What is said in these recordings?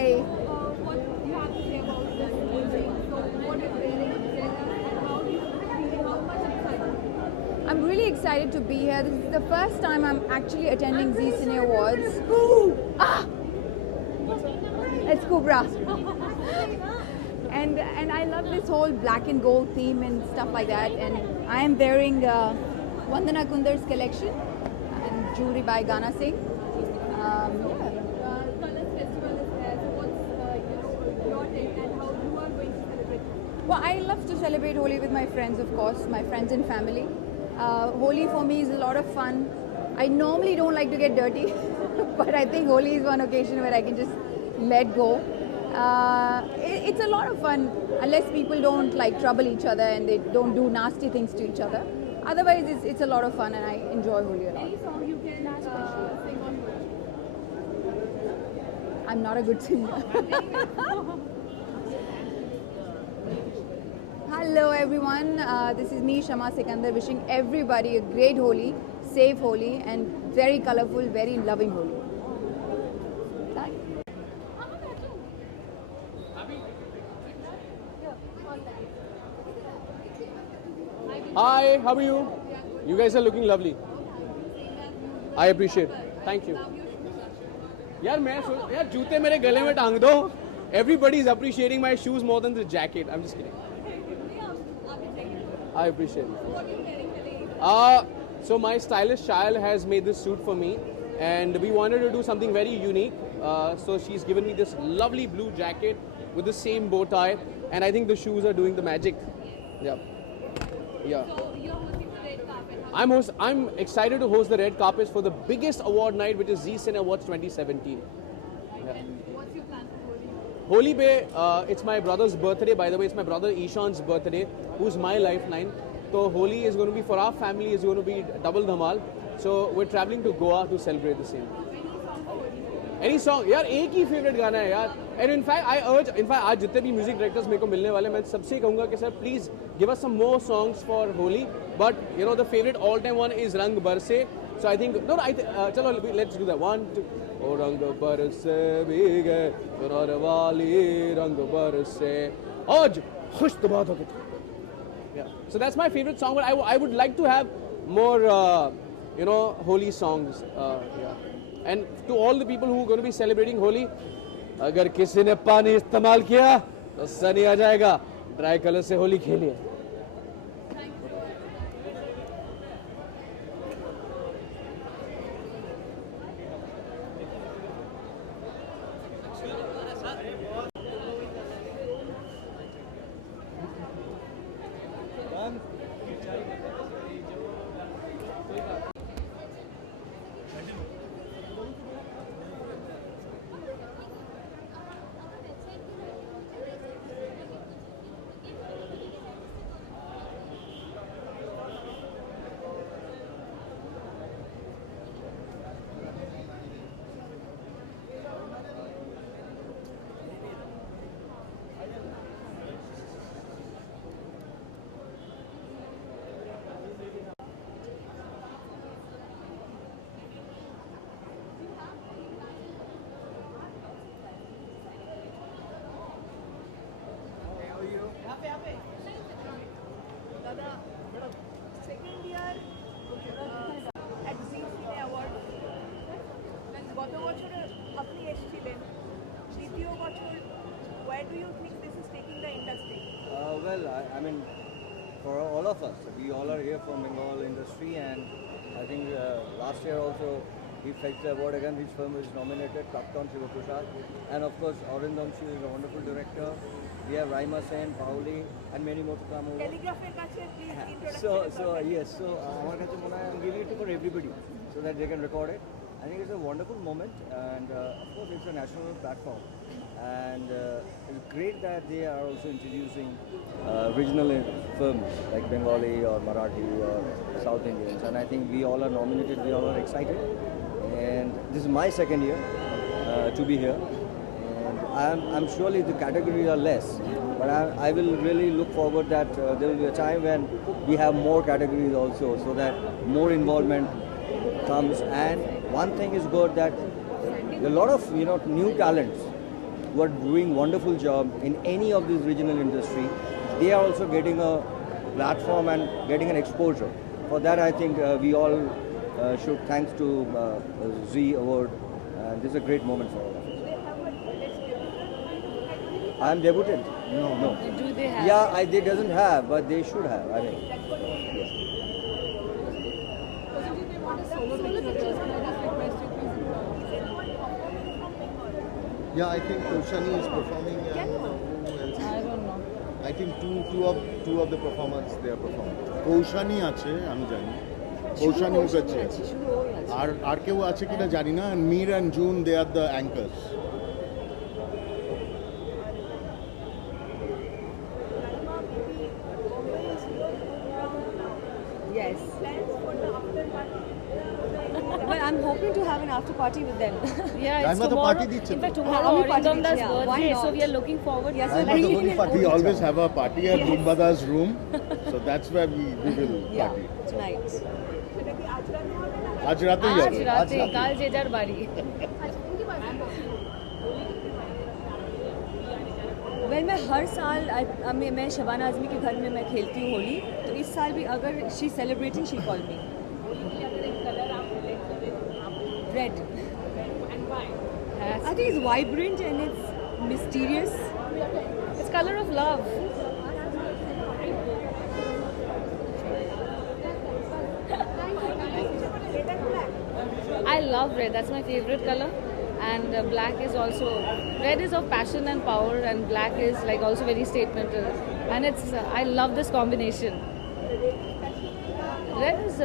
Hi. What do you have to say about this whole thing? So, what is wearing, tell us, and how do you feel, how much excited? I'm really excited to be here. This is the first time I'm actually attending Zee Cine Awards. Ah! It's Kubra. And I love this whole black and gold theme and stuff like that. And I am wearing Vandana Kundar's collection and jewelry by Gana Singh. Colors Festival is there. So, what's your take and how you are going to celebrate? Well, I love to celebrate Holi with my friends, of course, my friends and family. Holi for me is a lot of fun. I normally don't like to get dirty, but I think Holi is one occasion where I can just let go. It's a lot of fun unless people don't like trouble each other and they don't do nasty things to each other. Otherwise, it's a lot of fun and I enjoy Holi a lot. Any song you can sing on Holi? I'm not a good singer. Hello everyone, this is me Shama Sikandar wishing everybody a great Holi, safe Holi and very colourful, very loving Holi. Thank you. Hi, how are you? You guys are looking lovely. I appreciate. Thank you. यार जूते मेरे गले में टांग दो. Everybody is appreciating my shoes more than the jacket. I'm just kidding. I appreciate it. What are you wearing today? So my stylist Shayal has made this suit for me, and we wanted to do something very unique. So she's given me this lovely blue jacket with the same bow tie, and I think the shoes are doing the magic. Yeah. Yeah. So, you're hosting the red carpet. I'm excited to host the red carpets for the biggest award night, which is Zee Cine Awards 2017. Yeah. And what's your plan for Holi? Holi Bay, it's my brother's birthday. By the way, it's my brother Ishan's birthday, who's my lifeline. So Holi is going to be, for our family, is going to be double dhamal. So we're traveling to Goa to celebrate the same. Any song? यार एक ही favorite गाना है यार. And in fact, आज जितने भी music directors मेरे को मिलने वाले, मैं सबसे कहूँगा कि sir, please give us some more songs for Holi. But you know, the favorite all-time one is Rang Barse. So I think चलो let's do that. 1, 2. ओ रंग बरसे भीगे सुनार वाली रंग बरसे आज खुश तो बात हो गई. Yeah. So that's my favorite song, but I would like to have more Holi songs. Yeah. And to all the people who are going to be celebrating Holi, अगर किसी ने पानी इस्तेमाल किया तो सनी आ जाएगा. ड्राई कलर से होली खेलिए. Second year at Zee Cine Award. গত বছর আপনি এসেছিলেন. দ্বিতীয় বছর, where do you think this is taking the industry? Well, I mean, for all of us, we all are here from Bengal industry, and I think last year also he fetched the award again. His film is nominated, Kaptan Shivaprasad, and of course Arindam, she is a wonderful director. We have Raima Sen, Pauli, and many more to come over. টেলিগ্রাফের কাছে please introduction. So yes, so আমার কাছে মনে হয় I'm giving it to for everybody so that they can record it. I think it's a wonderful moment, and of course it's a national platform, and it's great that they are also introducing regional films like Bengali or Marathi or South Indians, and I think we all are nominated, we all are excited, and this is my second year to be here. I'm surely the categories are less, but I will really look forward that there will be a time when we have more categories also, so that more involvement comes. And one thing is good, that a lot of new talents who are doing wonderful job in any of these regional industry, they are also getting a platform and getting an exposure. For that, I think we all should thanks to Z Award. This is a great moment for all of us. I am debutant. No. Do they have? Yeah, they doesn't have, but they should have. I mean, Yeah, I think Koshani is performing. And who else? I don't know. I think two of the performers they are performing. Koushani আছে আমি জানি কৌশানি মুখার্জি আছে আর কেউ আছে কিনা জানি না and Mir and June they are the anchors. Yes. But I'm hoping to have an after party with them. Yeah, it's Rahma to tomorrow. party দিচ্ছে In তো। fact, tomorrow আমি party Aurindam's দিচ্ছি, yeah. Why birthday, so not? we are looking forward. Yes, I'm so at the like- holy party. We always have a party at Rumbada's room, so that's where we will Yeah, party. tonight. আজ রাতেই আজ হবে। রাতে কাল যে যার বাড়ি Well, मैं हर साल मैं शबाना आजमी के घर में मैं खेलती हूँ होली, तो इस साल भी अगर she celebrating she call me red. I think it's vibrant and it's mysterious. It's color of love. I love red. That's my favorite color. And black is also, red is of passion and power, and black is like also very statemental. And it's, I love this combination. Red is,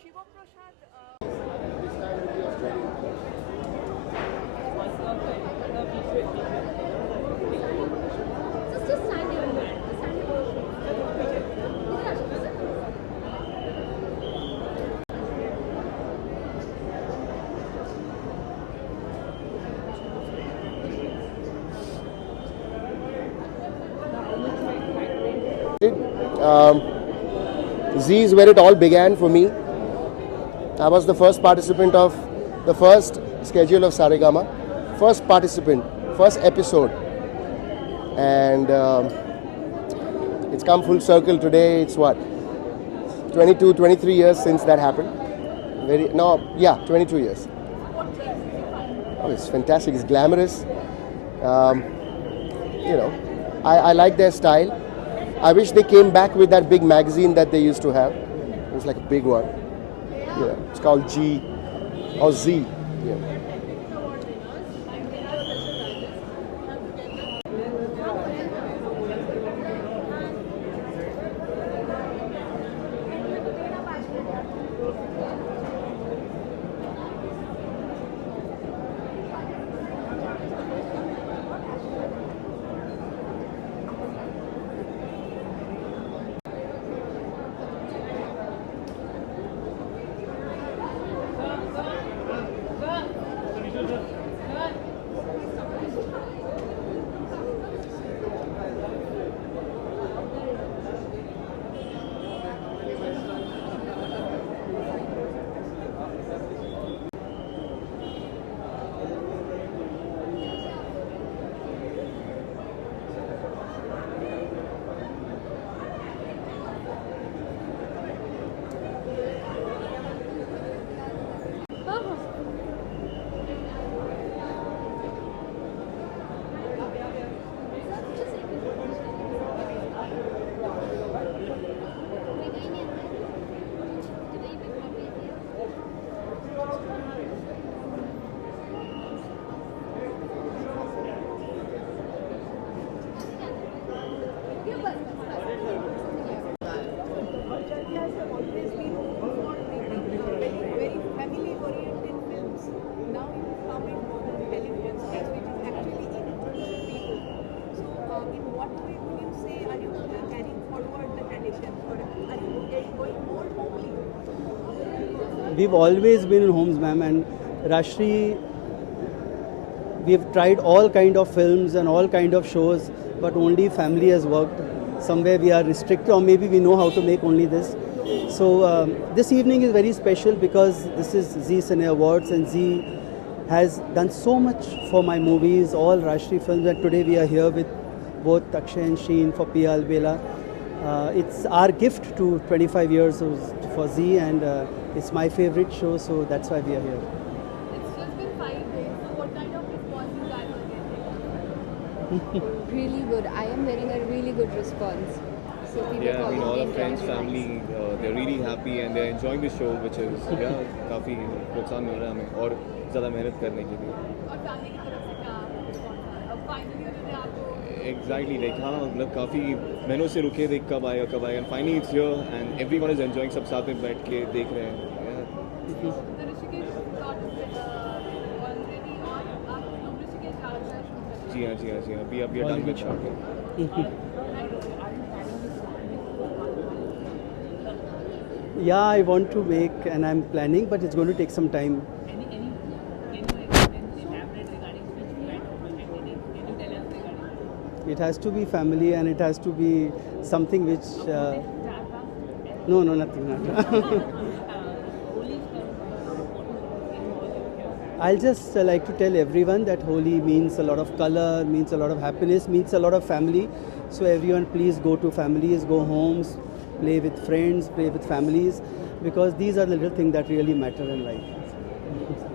Shiva Prasad, Z is where it all began for me. I was the first participant of the first schedule of Saregama, first participant, first episode, and it's come full circle today. It's what, 22, 23 years since that happened. 22 years. Oh, it's fantastic. It's glamorous. I like their style. I wish they came back with that big magazine that they used to have. It was like a big one. Yeah, it's called G or Z. Yeah. We've always been in homes, ma'am, and Rashri we've tried all kind of films and all kind of shows, but only family has worked. Somewhere we are restricted, or maybe we know how to make only this. So this evening is very special because this is Zee Cine Awards, and Zee has done so much for my movies, all Rashtriya films, and today we are here with both Akshay and Sheen for Pia Albela. It's our gift to 25 years for Zee, and it's my favorite show, so that's why we are here. It's just been 5 days, so what kind of response you guys are getting? Really good. I am getting a really good response. So people Yeah, I calling mean, all me our friends, enjoying it. family, they're really happy and they're enjoying the show, which is काफ़ी प्रोत्साहन मिल रहा है हमें और ज़्यादा मेहनत करने के लिए. और फैमिली की तरफ से क्या response है? अब फाइनली उन्होंने आपको Exactly, like हाँ मतलब काफ़ी महीनों से रुके थे कब आएगा and finally it's here and everyone is enjoying, सब साथ में बैठ के देख रहे हैं. the Rishikesh plot is already on. आप लोग ऋषिकेश जा रहे हैं shoot करने. जी हाँ, we are done with shooting. Yeah, I want to make, and I'm planning, but it's going to take some time. It has to be family, and it has to be something which. No, nothing. I'll just like to tell everyone that Holi means a lot of color, means a lot of happiness, means a lot of family. So everyone, please go to families, go homes, play with friends, play with families, because these are the little things that really matter in life. Thank you so much.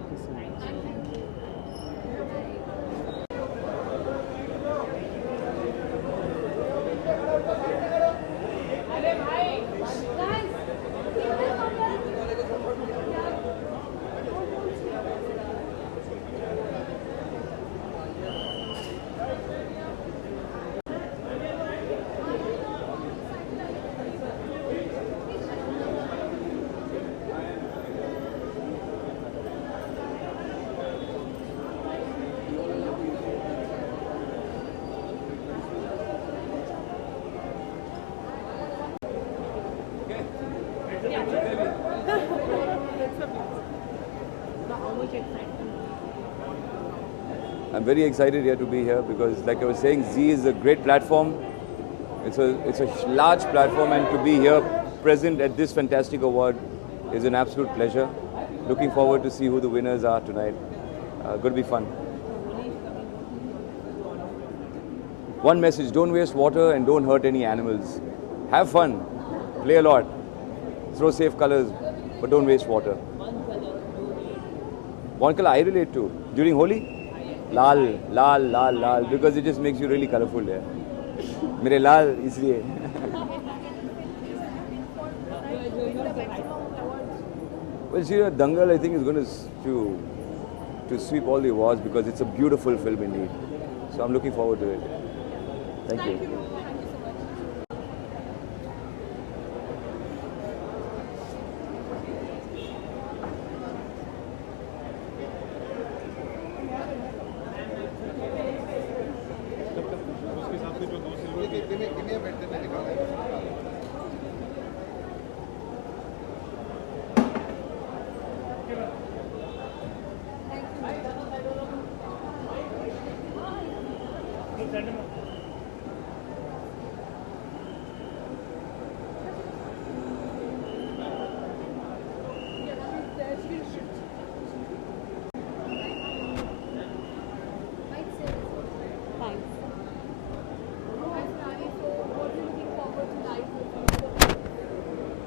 I'm very excited here to be here because, like I was saying, Zee is a great platform. It's a large platform, and to be here present at this fantastic award is an absolute pleasure. Looking forward to see who the winners are tonight. Going to be fun. One message: don't waste water and don't hurt any animals. Have fun, play a lot, throw safe colors, but don't waste water. One color I relate to during Holi. Lal Lal Lal Lal because it just makes you really colorful there. मेरे लाल इसलिए. Well, see, Dangal I think is going to sweep all the awards because it's a beautiful film indeed. So I'm looking forward to it. Thank you.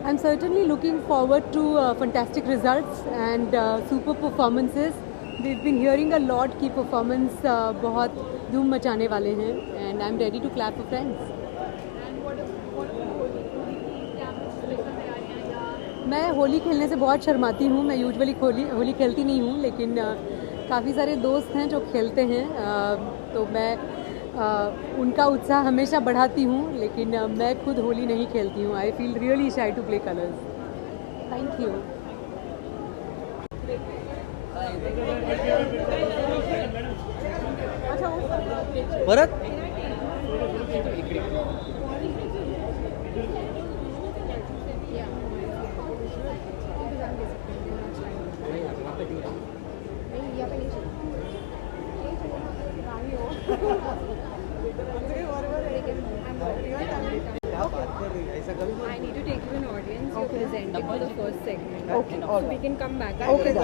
I'm certainly looking forward to fantastic results and super performances. We've been hearing a lot कि performance बहुत धूम मचाने वाले हैं, and I'm ready to clap for friends. मैं होली खेलने से बहुत शर्माती हूँ. मैं यूजुअली होली खेलती नहीं हूँ, लेकिन काफ़ी सारे दोस्त हैं जो खेलते हैं, तो मैं उनका उत्साह हमेशा बढ़ाती हूँ, लेकिन मैं खुद होली नहीं खेलती हूँ. I feel really shy to play colours. Thank you. Bharat Yeah. I need to take you an audience. You're presenting for the first segment. Okay, all So we right. can come back. Okay,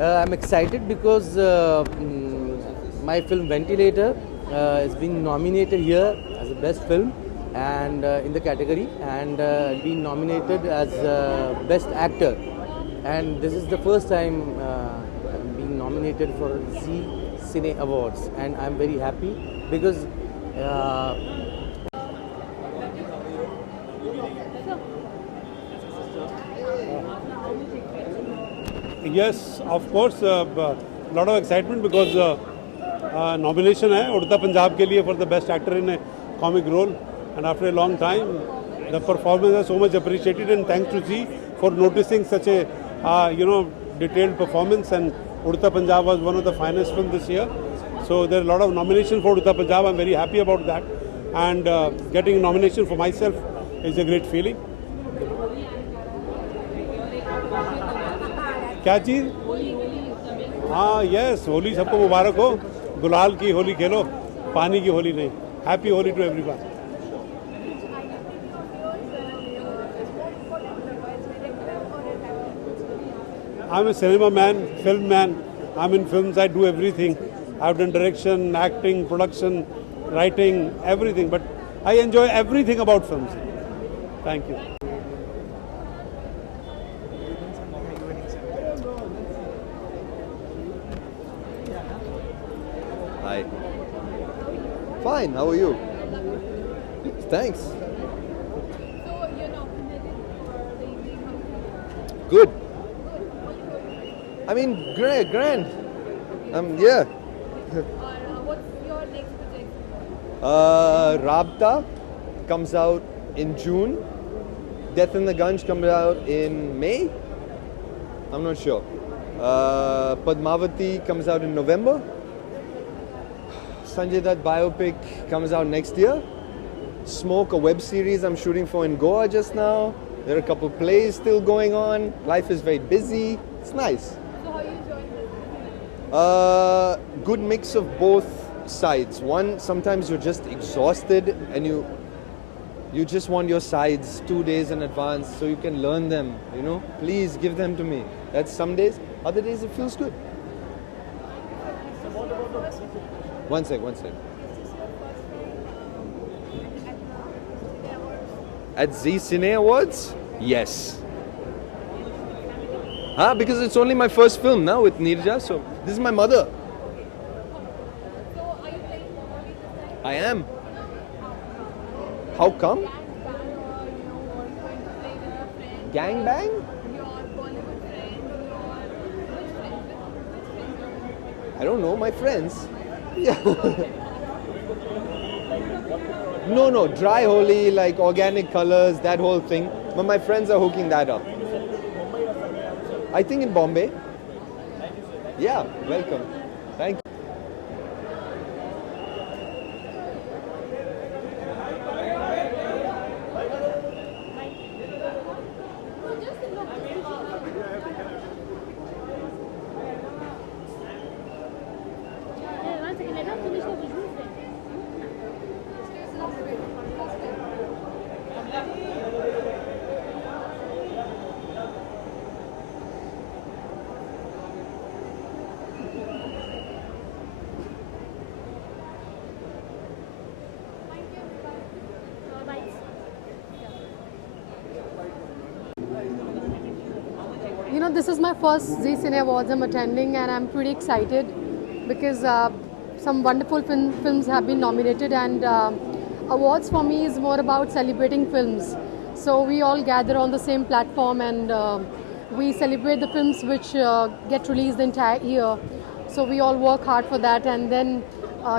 I'm excited because my film Ventilator is being nominated here as the best film and in the category, and being nominated as best actor. And this is the first time I'm being nominated for Zee Cine Awards, and I'm very happy because Yes, of course, a lot of excitement because nomination है उड़ता पंजाब के लिए for the best actor in a comic role, and after a long time the performance is so much appreciated, and thanks to Zee for noticing such a detailed performance, and Udta Punjab was one of the finest films this year. So there are a lot of nominations for Udta Punjab. I'm very happy about that, and getting a nomination for myself is a great feeling. क्या चीज़? हाँ yes, Holi सबको मुबारक हो, गुलाल की होली खेलो, पानी की होली नहीं. Happy Holi to everyone. I'm a cinema man, film man. I'm in films, I do everything. I've done direction, acting, production, writing, everything. But I enjoy everything about films. Thank you. Hi. Fine, how are you? Thanks. Good. I mean, grand. Yeah. What's your next project? Rabta comes out in June. Death in the Gunj comes out in May. I'm not sure. Padmavati comes out in November. Sanjay Dutt biopic comes out next year. Smoke, a web series I'm shooting for in Goa just now. There are a couple plays still going on. Life is very busy. It's nice. So how are you enjoying this? Good mix of both sides. One, sometimes you're just exhausted and you just want your sides 2 days in advance so you can learn them, Please give them to me. That's some days. Other days it feels good. One sec. At Zee Cine Awards? Yes. Because it's only my first film now with Neerja, so this is my mother. I am. How come? Gangbang? I don't know, my friends. Yeah. No, dry holy, like organic colors, that whole thing. But my friends are hooking that up. I think in Bombay. Yeah, welcome. Thank you. This is my first Zee Cine Awards I'm attending, and I'm pretty excited because some wonderful films have been nominated, and awards for me is more about celebrating films. So we all gather on the same platform and we celebrate the films which get released the entire year. So we all work hard for that, and then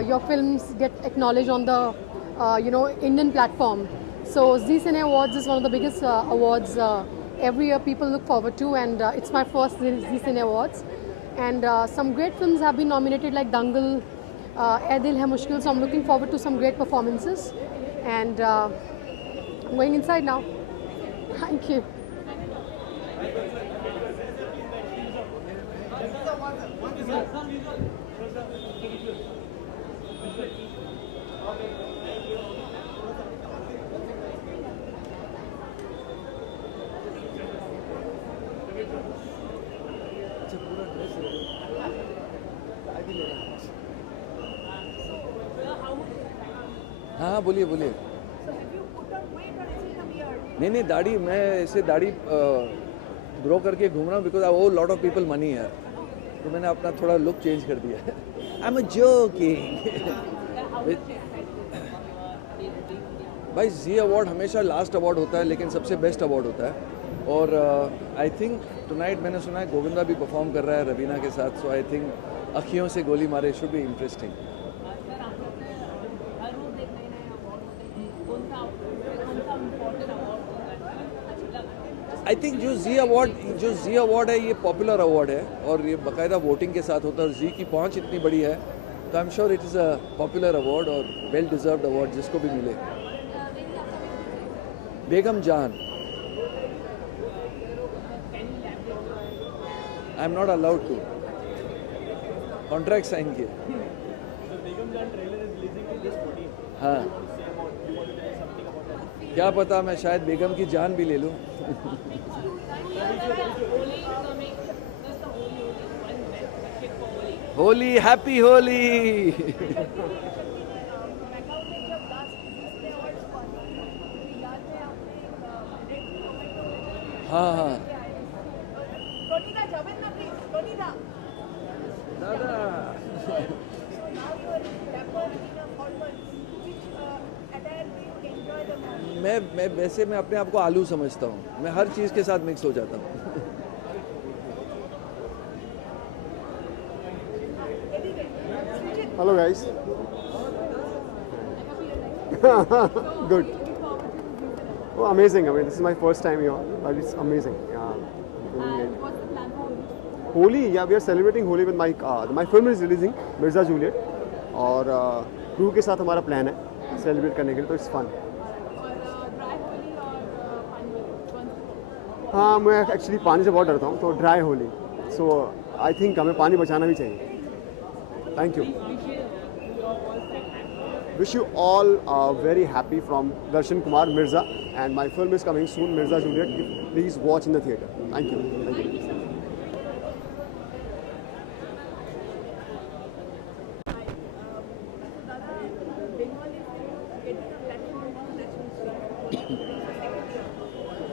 your films get acknowledged on the Indian platform. So Zee Cine Awards is one of the biggest awards every year people look forward to, and it's my first Zee Cine Awards. And some great films have been nominated like Dangal, Ae Dil Hai Mushkil, so I'm looking forward to some great performances. And I'm going inside now. Thank you. हाँ बोलिए बोलिए. नहीं दाढ़ी मैं ऐसे दाढ़ी grow करके घूम रहा हूँ because I owe lot of people money है, तो मैंने अपना थोड़ा लुक चेंज कर दिया है. I am joking. भाई जी अवार्ड हमेशा लास्ट अवार्ड होता है लेकिन सबसे बेस्ट अवार्ड होता है. और आई थिंक टुनाइट मैंने सुना है गोविंदा भी परफॉर्म कर रहा है रवीना के साथ, सो आई थिंक अखियों से गोली मारे should be interesting. I think जो जी अवार्ड है ये पॉपुलर अवार्ड है और ये बाकायदा वोटिंग के साथ होता है और जी की पहुंच इतनी बड़ी है तो I am sure it is a popular award और वेल डिजर्व्ड अवार्ड जिसको भी मिले. Begum Jaan. I am not allowed to. Contract sign किए. हाँ क्या पता मैं शायद बेगम की जान भी ले लूँ. होली हैप्पी होली. हाँ हाँ मैं वैसे मैं अपने आप को आलू समझता हूँ. मैं हर चीज़ के साथ मिक्स हो जाता हूँ. Hello guys. Good. Oh, amazing. I mean, this is my first time here, but it's amazing. Holi, yeah, we are celebrating Holi with my film is releasing, Mirza Juliet, और crew के साथ हमारा plan है celebrate करने के लिए, तो it's fun. हाँ मैं एक्चुअली पानी से बहुत डरता हूँ, तो dry Holi, so I think हमें पानी बचाना भी चाहिए. Thank you. Wish you all very happy from Darshan Kumar Mirza, and my film is coming soon, Mirza Juliet. Please watch in the theatre. Thank you. Thank you.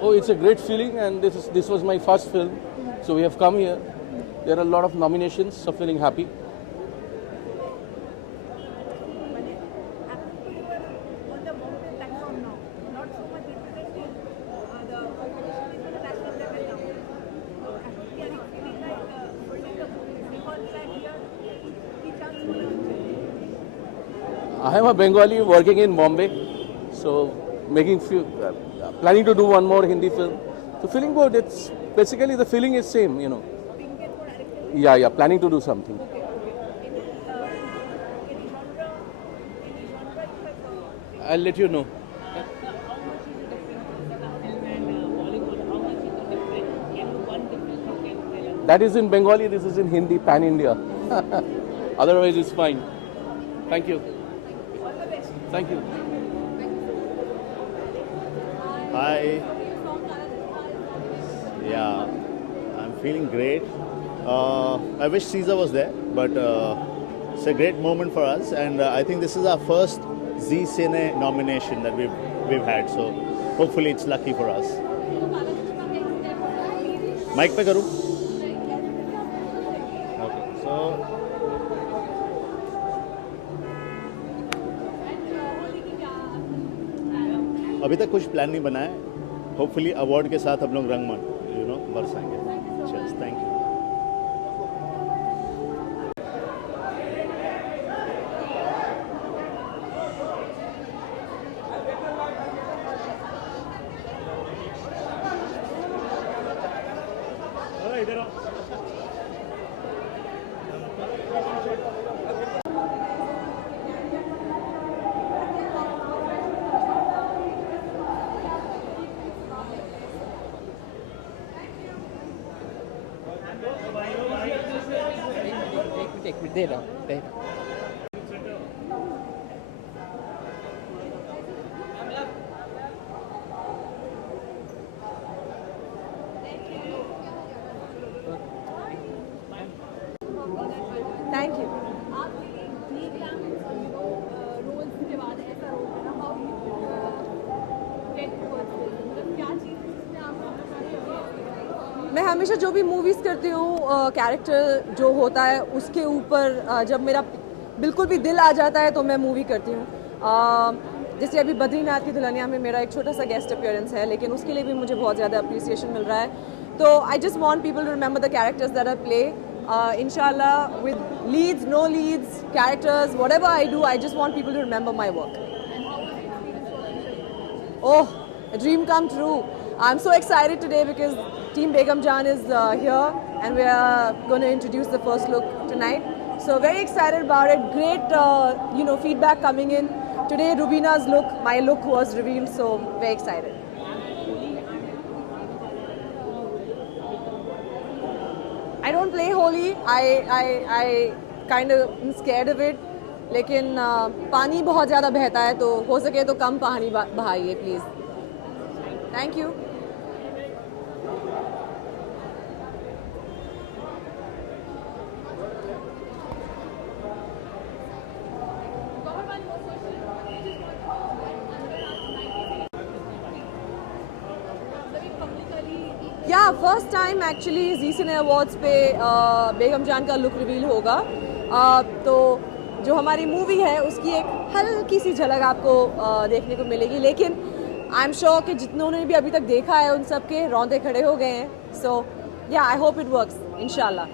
Oh, it's a great feeling, and this was my first film, so we have come here. There are a lot of nominations, so feeling happy. I am a Bengali working in Bombay, so planning to do one more Hindi film. So feeling good. It's basically the feeling is same, you know. Yeah, planning to do something. I'll let you know. That is in Bengali, this is in Hindi, pan-India. Otherwise it's fine. Thank you. Thank you. Hi. Yeah, I'm feeling great. I wish Caesar was there, but it's a great moment for us, and I think this is our first Zee Cine nomination that we've had. So hopefully it's lucky for us. Mic पे करूँ? Okay. So अभी तक कुछ plan नहीं बना है. Hopefully award के साथ हम लोग रंगमंच बरसाएंगे. Cheers. Thank you. एक मिनट दे रहा हूँ। Thank you. मैं हमेशा जो भी मूवीज़ करती हूँ कैरेक्टर जो होता है उसके ऊपर जब मेरा बिल्कुल भी दिल आ जाता है तो मैं मूवी करती हूँ। जैसे अभी बद्रीनाथ की दुल्हनिया में मेरा एक छोटा सा गेस्ट अपीयरेंस है, लेकिन उसके लिए भी मुझे बहुत ज़्यादा अप्रिसिएशन मिल रहा है। तो I just want people to remember the characters that I play. Inshallah, with leads, no leads, characters, whatever I do, I just want people to remember my work. Oh, a dream come true. I'm so excited today because Team Begum Jaan is here and we are going to introduce the first look tonight. So very excited about it. Great, feedback coming in. Today, Rubina's look, my look was revealed, so very excited. I don't play Holi. I kind of am scared of it. लेकिन पानी बहुत ज़्यादा बहता है, तो हो सके तो कम पानी बहाइए प्लीज़। Thank you. या फर्स्ट टाइम एक्चुअली जी सिने अवार्ड्स पे बेगम जान का लुक रिवील होगा। तो जो हमारी मूवी है उसकी एक हल्की सी झलक आपको देखने को मिलेगी, लेकिन आई एम श्योर कि जितनों भी अभी तक देखा है उन सब के रोंदे खड़े हो गए हैं। सो या आई होप इट वर्क्स इंशाल्लाह।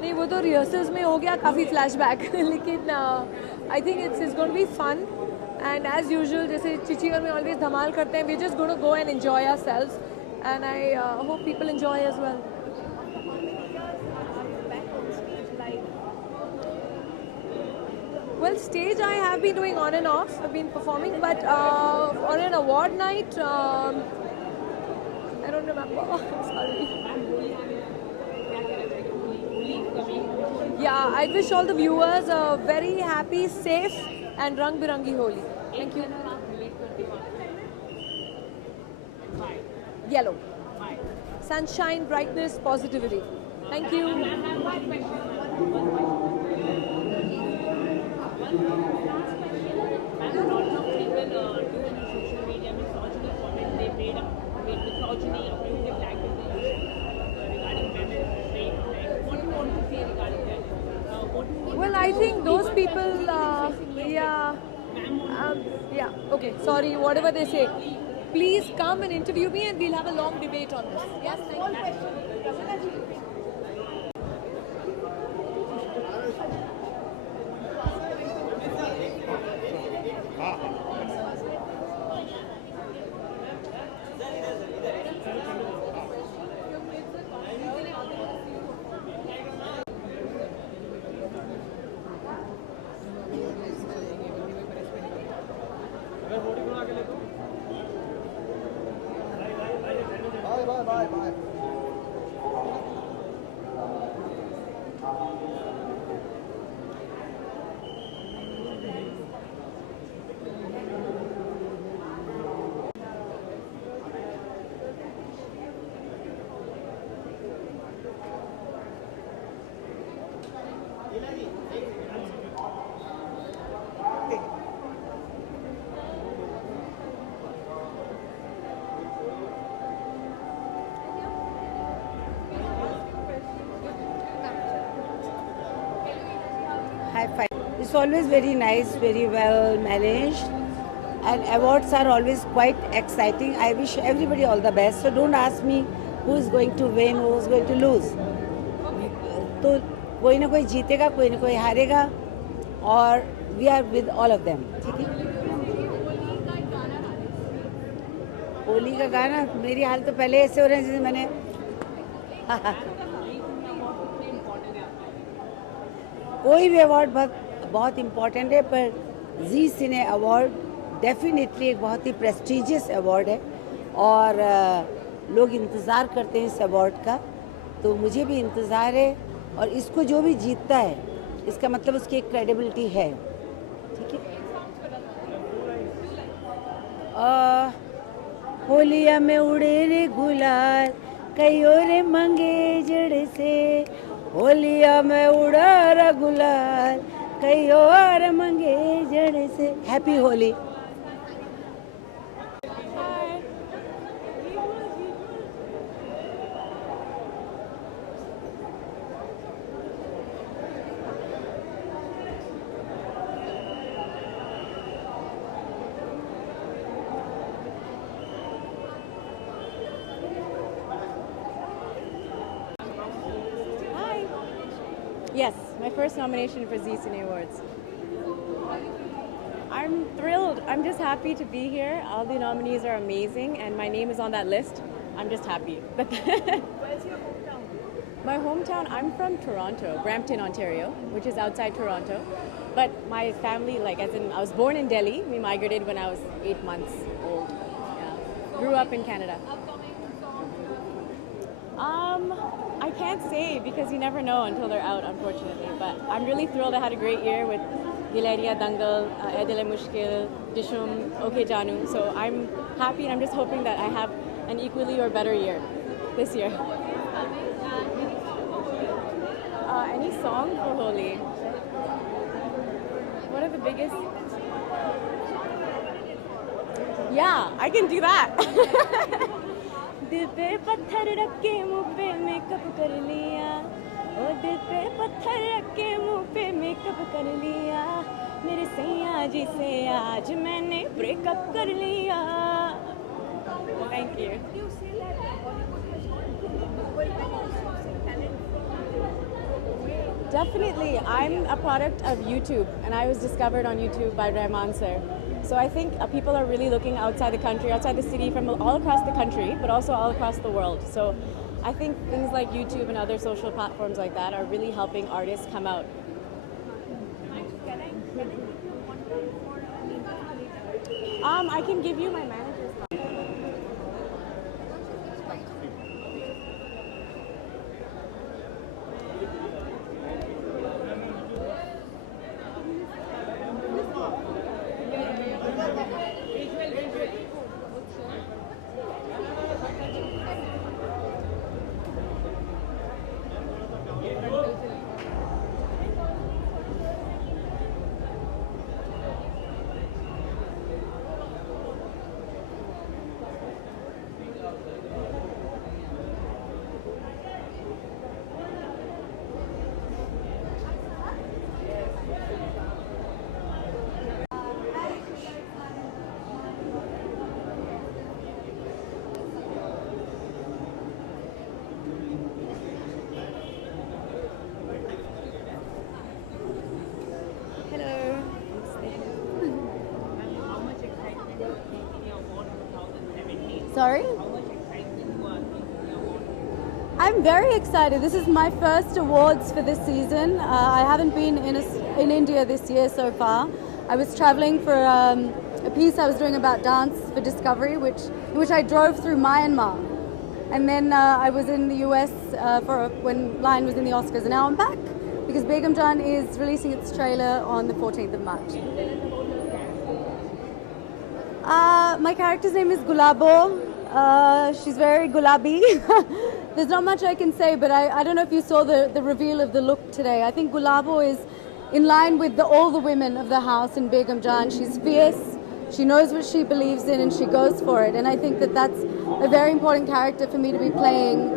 नहीं, वो तो रिहर्सल्स में हो गया काफ़ी फ्लैशबैक लेकिन I think it's going to be fun and as usual जैसे चिची और मैं ऑलवेज धमाल करते हैं, we just going to go and enjoy ourselves and I hope people enjoy as well. Well, stage I have been doing on and off. I've been performing, but on an award night, I don't remember. Sorry. Yeah, I wish all the viewers a very happy, safe, and rang birangi Holi. Thank you. Yellow. Sunshine, brightness, positivity. Thank you. Well, I think those people, okay, sorry, whatever they say. Please come and interview me and we'll have a long debate on this. Yes, thank you. Bye. It's always very nice, very well managed, and awards are always quite exciting. I wish everybody all the best. So don't ask me who is going to win, who is going to lose. So कोई ना कोई जीतेगा, कोई ना कोई हारेगा, और we are with all of them. ठीक है. होली का गाना, मेरी हाल तो पहले ऐसे हो रहे हैं जैसे मैंने कोई भी अवार्ड बहुत इम्पोर्टेंट है, पर जी सिने अवार्ड डेफिनेटली एक बहुत ही प्रेस्टिजियस अवार्ड है, और लोग इंतज़ार करते हैं इस अवार्ड का. तो मुझे भी इंतज़ार है, और इसको जो भी जीतता है इसका मतलब उसकी एक क्रेडिबिलिटी है. ठीक है. होलिया में उड़े रे गुलाल, कई और मंगे जड़ से. होलिया में उड़ा रे गुलाल, कई और मंगे जड़ से. Happy Holi. Yes, my first nomination for Zee Cine Awards. I'm thrilled. I'm just happy to be here. All the nominees are amazing, and my name is on that list. I'm just happy. Where's your hometown? My hometown, I'm from Toronto, Brampton, Ontario, which is outside Toronto. But my family, like as in, I was born in Delhi. We migrated when I was 8 months old. Yeah. Grew up in Canada. I can't say because you never know until they're out, unfortunately. But I'm really thrilled. I had a great year with Gileriya Dangal, Edile Mushkil, Dishum, OK Janu. So I'm happy, and I'm just hoping that I have an equally or better year this year. Any song for Holi? What are the biggest? Yeah, I can do that. दिल पे पत्थर रख के मुँह पे makeup कर लिया, ओ दिल पे पत्थर रख के मुँह पे मेकअप कर लिया, मेरे सैया जी से आज मैंने ब्रेकअप कर लिया. Thank you. Definitely, I'm a product of YouTube, and I was discovered on YouTube by Rahman sir. So I think people are really looking outside the country, outside the city, from all across the country, but also all across the world. So I think things like YouTube and other social platforms like that are really helping artists come out. I can give you my manager's number. Sorry? I'm very excited. This is my first awards for this season. I haven't been in India this year so far. I was traveling for a piece I was doing about dance for Discovery, in which I drove through Myanmar. And then I was in the US when Lion was in the Oscars. And now I'm back because Begum Jaan is releasing its trailer on the 14th of March. My character's name is Gulabo. She's very gulabi. There's not much I can say, but I don't know if you saw the reveal of the look today. I think Gulabo is in line with all the women of the house in Begum Jaan. She's fierce, she knows what she believes in, and she goes for it. And I think that's a very important character for me to be playing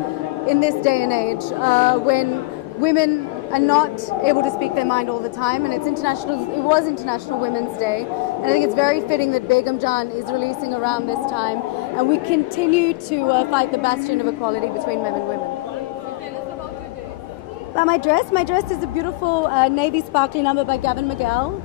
in this day and age, when women are not able to speak their mind all the time, and it was International Women's Day, and I think it's very fitting that Begum Jaan is releasing around this time, and we continue to fight the bastion of equality between men and women. My dress is a beautiful navy sparkly number by Gavin Miguel.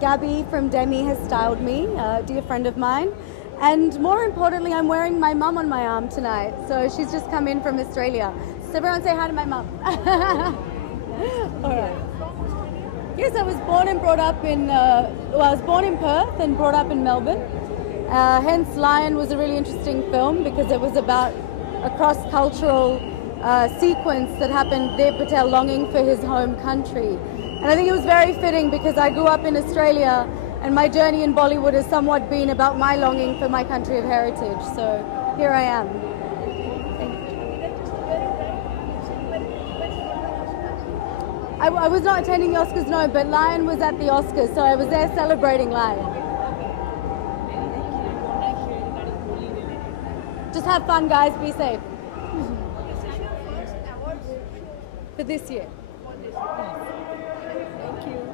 Gabby from Demi has styled me, a dear friend of mine. And more importantly, I'm wearing my mum on my arm tonight. So she's just come in from Australia. So everyone say hi to my mum. All right. Yes, I was born and brought up in, I was born in Perth and brought up in Melbourne. Hence, Lion was a really interesting film because it was about a cross-cultural sequence that happened, Dev Patel longing for his home country. And I think it was very fitting because I grew up in Australia and my journey in Bollywood has somewhat been about my longing for my country of heritage. So here I am. I was not attending the Oscars, no, but Lion was at the Oscars, so I was there celebrating Lion. Just have fun, guys. Be safe. For this year. Thank you.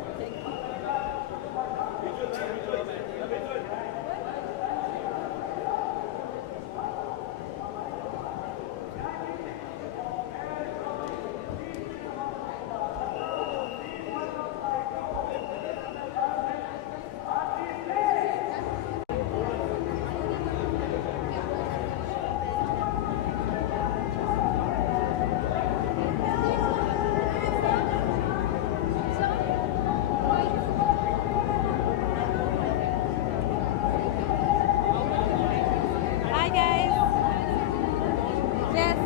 Hi guys. Yes,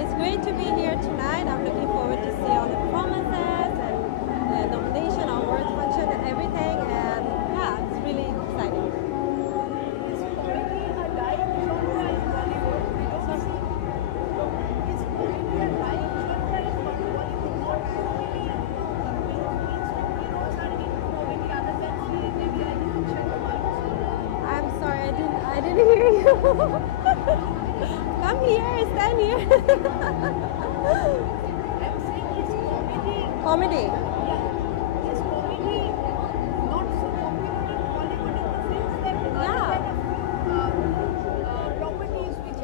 it's great to be here tonight. I'm looking forward to see all the performances and the nomination, awards function, and everything. And yeah, it's really exciting. I'm sorry, I didn't hear you. Come here, stand here. Comedy. Yeah.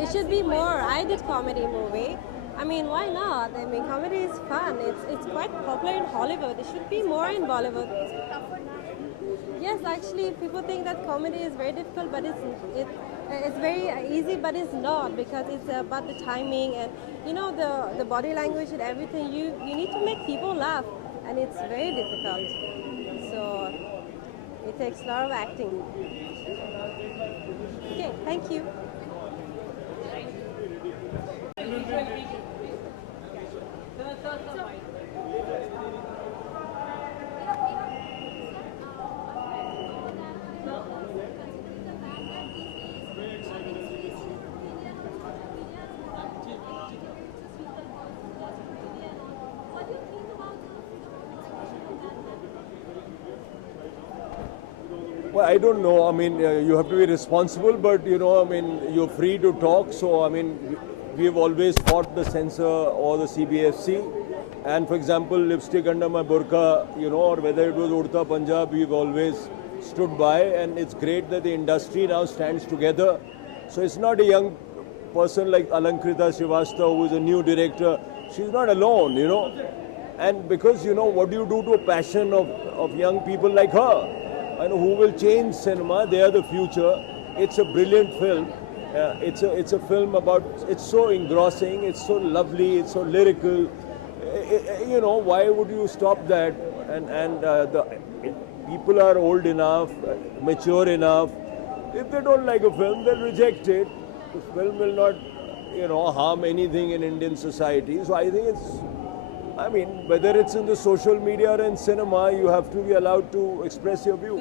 It should be more. I did comedy movie. I mean, why not? I mean, comedy is fun. It's quite popular in Hollywood. It should be more in Bollywood. Yes, actually, people think that comedy is very difficult, but it's very easy, but it's not, because it's about the timing and the body language and everything. You need to make people laugh, and it's very difficult. So it takes a lot of acting. Okay, thank you. Well, I don't know. I mean, you have to be responsible, but I mean, you're free to talk. So, I mean, we've always fought the censor or the CBFC. And for example, lipstick under my burqa, or whether it was Udta Punjab, we've always stood by. And it's great that the industry now stands together. So it's not a young person like Alankrita Srivastava, who is a new director. She's not alone, And because, what do you do to a passion of young people like her? And who will change cinema? They are the future. It's a brilliant film. It's a film about. It's so engrossing. It's so lovely. It's so lyrical. Why would you stop that? And the people are old enough, mature enough. If they don't like a film, they'll reject it. The film will not, harm anything in Indian society. So I think I mean, whether it's in the social media or in cinema, you have to be allowed to express your view.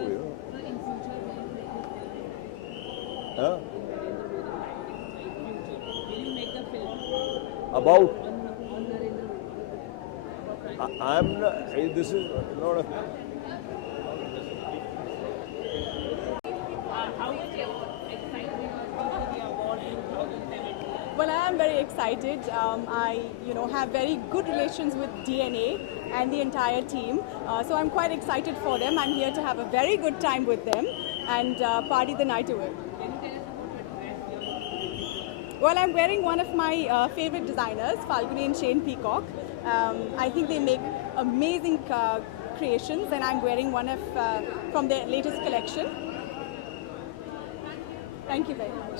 Huh? About? I'm not, this is not a... Well, I am very excited. I, have very good relations with DNA and the entire team. So I'm quite excited for them. I'm here to have a very good time with them and party the night away. Well, I'm wearing one of my favorite designers, Falguni and Shane Peacock. I think they make amazing creations, and I'm wearing one of from their latest collection. Thank you very much.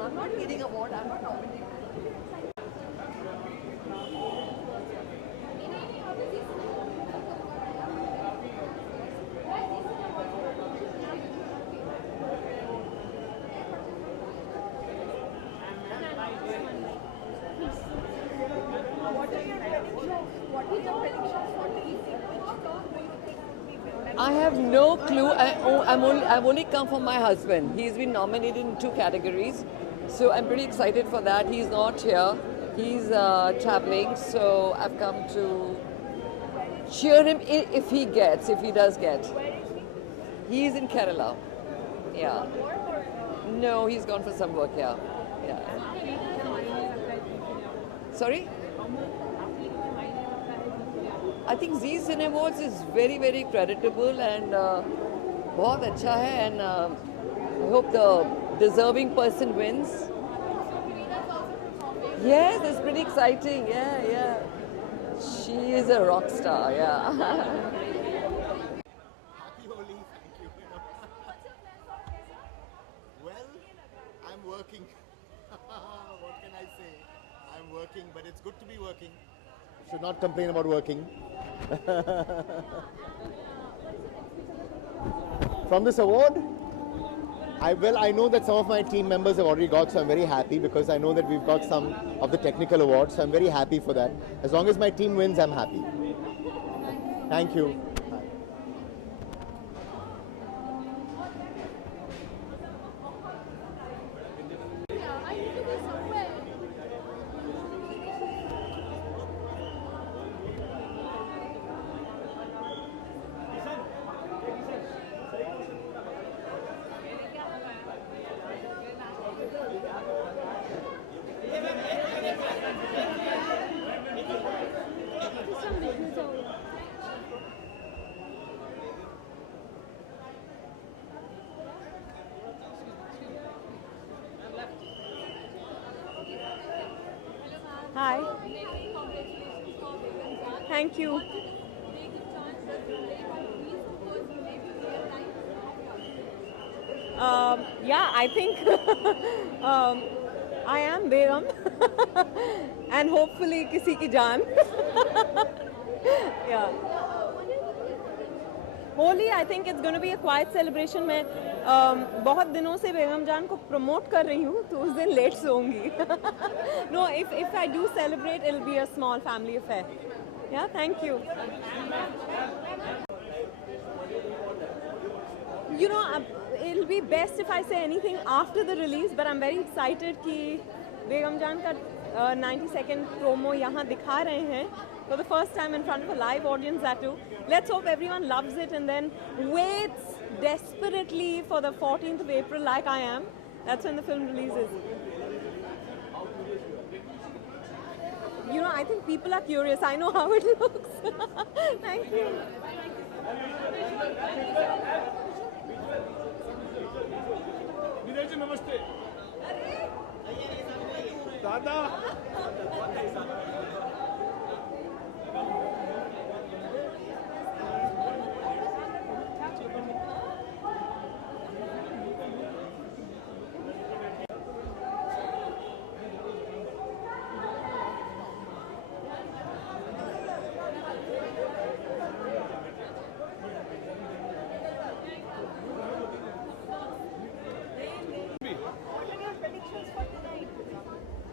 I'm not getting award. I'm not nominated. I have no clue. I've only come for my husband. He's been nominated in 2 categories, so I'm pretty excited for that. He's not here. He's traveling, so I've come to cheer him if he does get. He's in Kerala. Yeah. No, he's gone for some work. Yeah. Sorry? I think Zee Cine Awards is very, very creditable and बहुत अच्छा है, and I hope the deserving person wins. Yes, it's pretty exciting. Yeah. She is a rock star. Yeah. Well, I'm working. What can I say? I'm working, but it's good to be working. Should not complain about working. From this award, I know that some of my team members have already got, so I'm very happy because I know that we've got some of the technical awards, so I'm very happy for that. As long as my team wins, I'm happy. Thank you. Hi. Thank you. Yeah, I think I am Begum and hopefully किसी की जान. Yeah. Holi, I think it's going to be a quiet celebration. मैं बहुत दिनों से बेगम जान को promote कर रही हूँ, तो उस दिन late सोऊंगी. No, if I do celebrate, it'll be a small family affair. Yeah, thank you. You know, it'll be best if I say anything after the release, but I'm very excited कि बेगम जान का 90-second promo यहाँ दिखा रहे हैं. For the first time in front of a live audience, that too. Let's hope everyone loves it and then waits desperately for the 14th of April like I am. That's when the film releases. You know, I think people are curious. I know how it looks. Thank you. Namaste. Dada.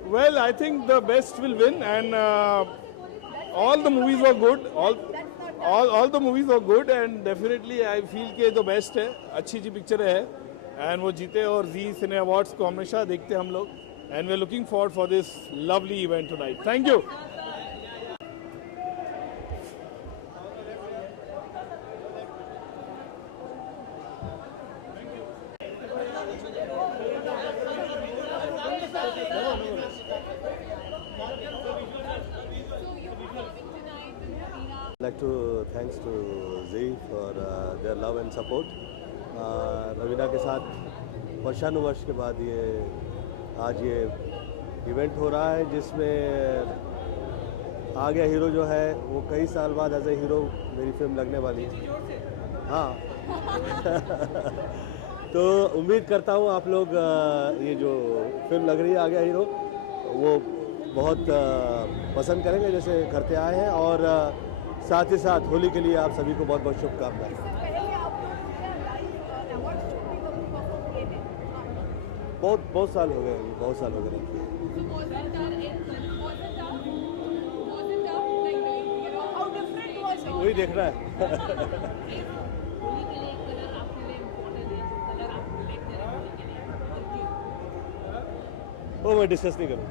Well, I think the best will win, and all the movies were good. All the movies were good, and definitely I feel कि the best है, अच्छी picture है, and वो जीते और Zee Cine Awards को हमेशा देखते हम लोग, and we're looking forward for this lovely event tonight. Thank you. like to thanks to Zee for their love and support. Raveena के साथ वर्षानुवर्ष के बाद आज ये इवेंट हो रहा है जिसमें आ गया हीरो जो है वो कई साल बाद एज ए हीरो मेरी फिल्म लगने वाली है। हाँ तो उम्मीद करता हूँ आप लोग ये जो फिल्म लग रही है आ गया हीरो वो बहुत पसंद करेंगे जैसे करते आए हैं और साथ ही साथ होली के लिए आप सभी को बहुत बहुत शुभकामनाएं। बहुत साल हो गए, बहुत साल हो गए। वही देख रहा है। वो मैं डिस्कस नहीं करूँ।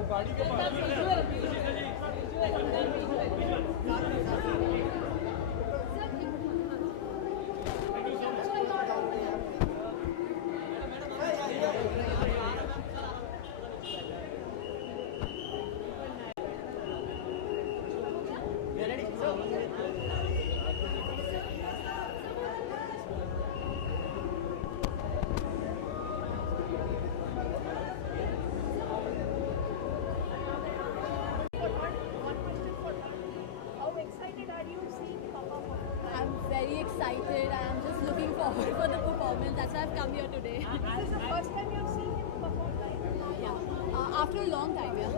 Very excited. I am just looking forward for the performance. That's why I've come here today. This is the first time you have seen him perform live? Yeah. After a long time, yeah.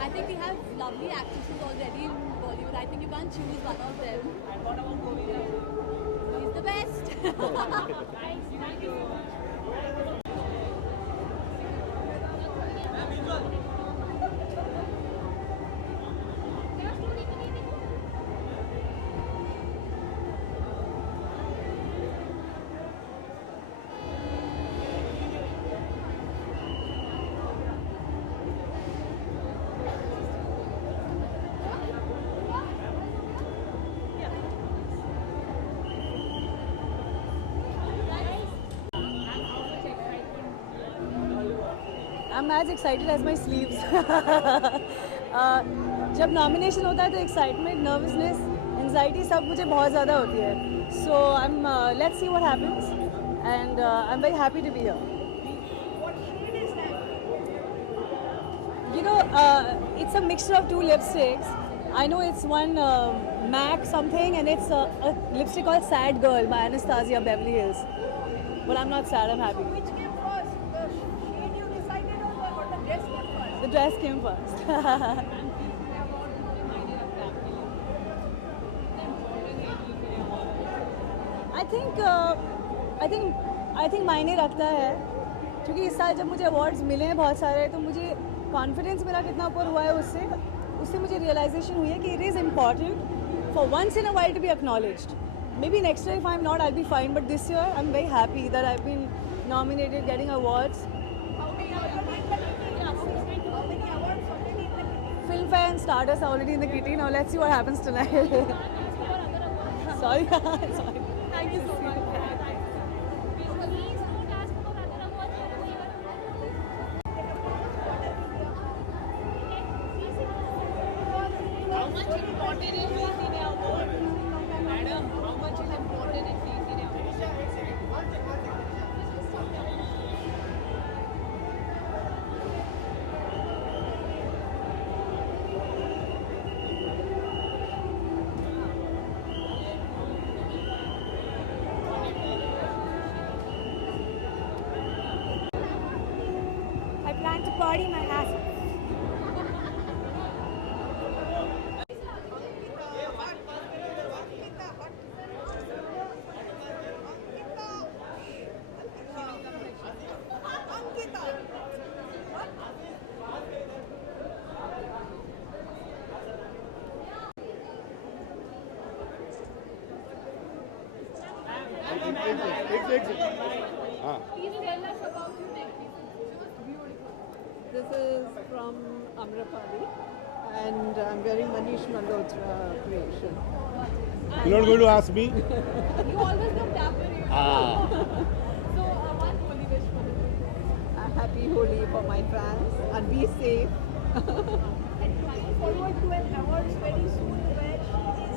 I think we have lovely actresses already in Bollywood. I think you can't choose one of them. And what about Govinda? He's the best. Thank you so much. I'm as excited as my sleeves. जब nomination होता है तो excitement, nervousness, anxiety सब मुझे बहुत ज़्यादा होती है. So I'm let's see what happens, and I'm very happy to be here. You know, it's a mixture of two lipsticks. I know it's one MAC something, and it's a lipstick called Sad Girl by Anastasia Beverly Hills. But I'm not sad. I'm happy. Which came first? The shade you decided or the dress came first? The dress came first. I think मायने रखता है क्योंकि इस साल जब मुझे awards मिले हैं बहुत सारे तो मुझे कॉन्फिडेंस मेरा कितना ऊपर हुआ है उससे मुझे रियलाइजेशन हुई है कि it is important for once in a while to be acknowledged. Maybe next year if I'm not, I'll be fine. But this year, I'm very happy that I've been nominated, getting awards. Filmfare and Stardust are already in the kitty. Now let's see what happens tonight. Sorry. Sorry. Thank you so much. How much important is Zee Cine Award? Madam, how much is important in Zee Cine Award? I plan to party my ass off. This is from Amrapali, and I'm wearing Manish Malhotra creation. You're not going to ask me? You always look dapper. Ah. So, one holy wish for the day. Happy happy Holi for my fans and be safe. And looking forward to an awards very soon where she is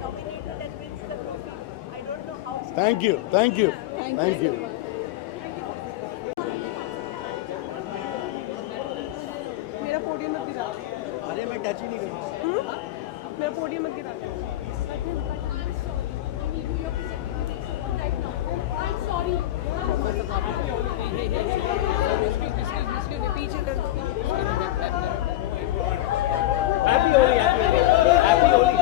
nominated and wins the trophy. I don't know how. Thank you. Thank you. Thank you. मेरा podium मत गिरा। अरे मैं touch ही नहीं करूँगा। मेरा podium मत गिरा। I'm sorry. Happy Holi, happy Holi, happy Holi.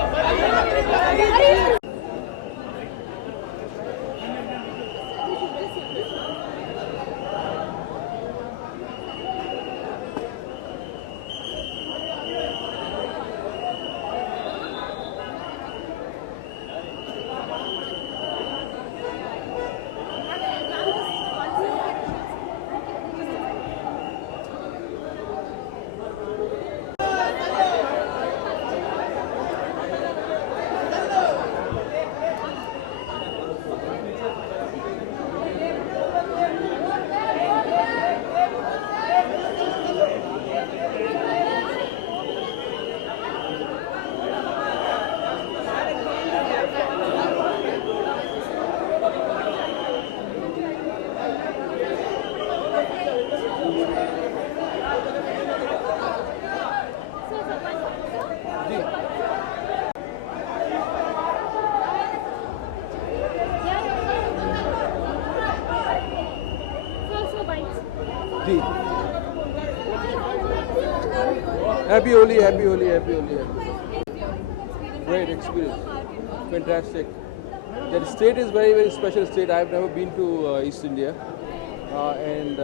Happy Holi, happy Holi, happy Holi. Great experience, fantastic. The state is very, very special state. I've never been to East India, and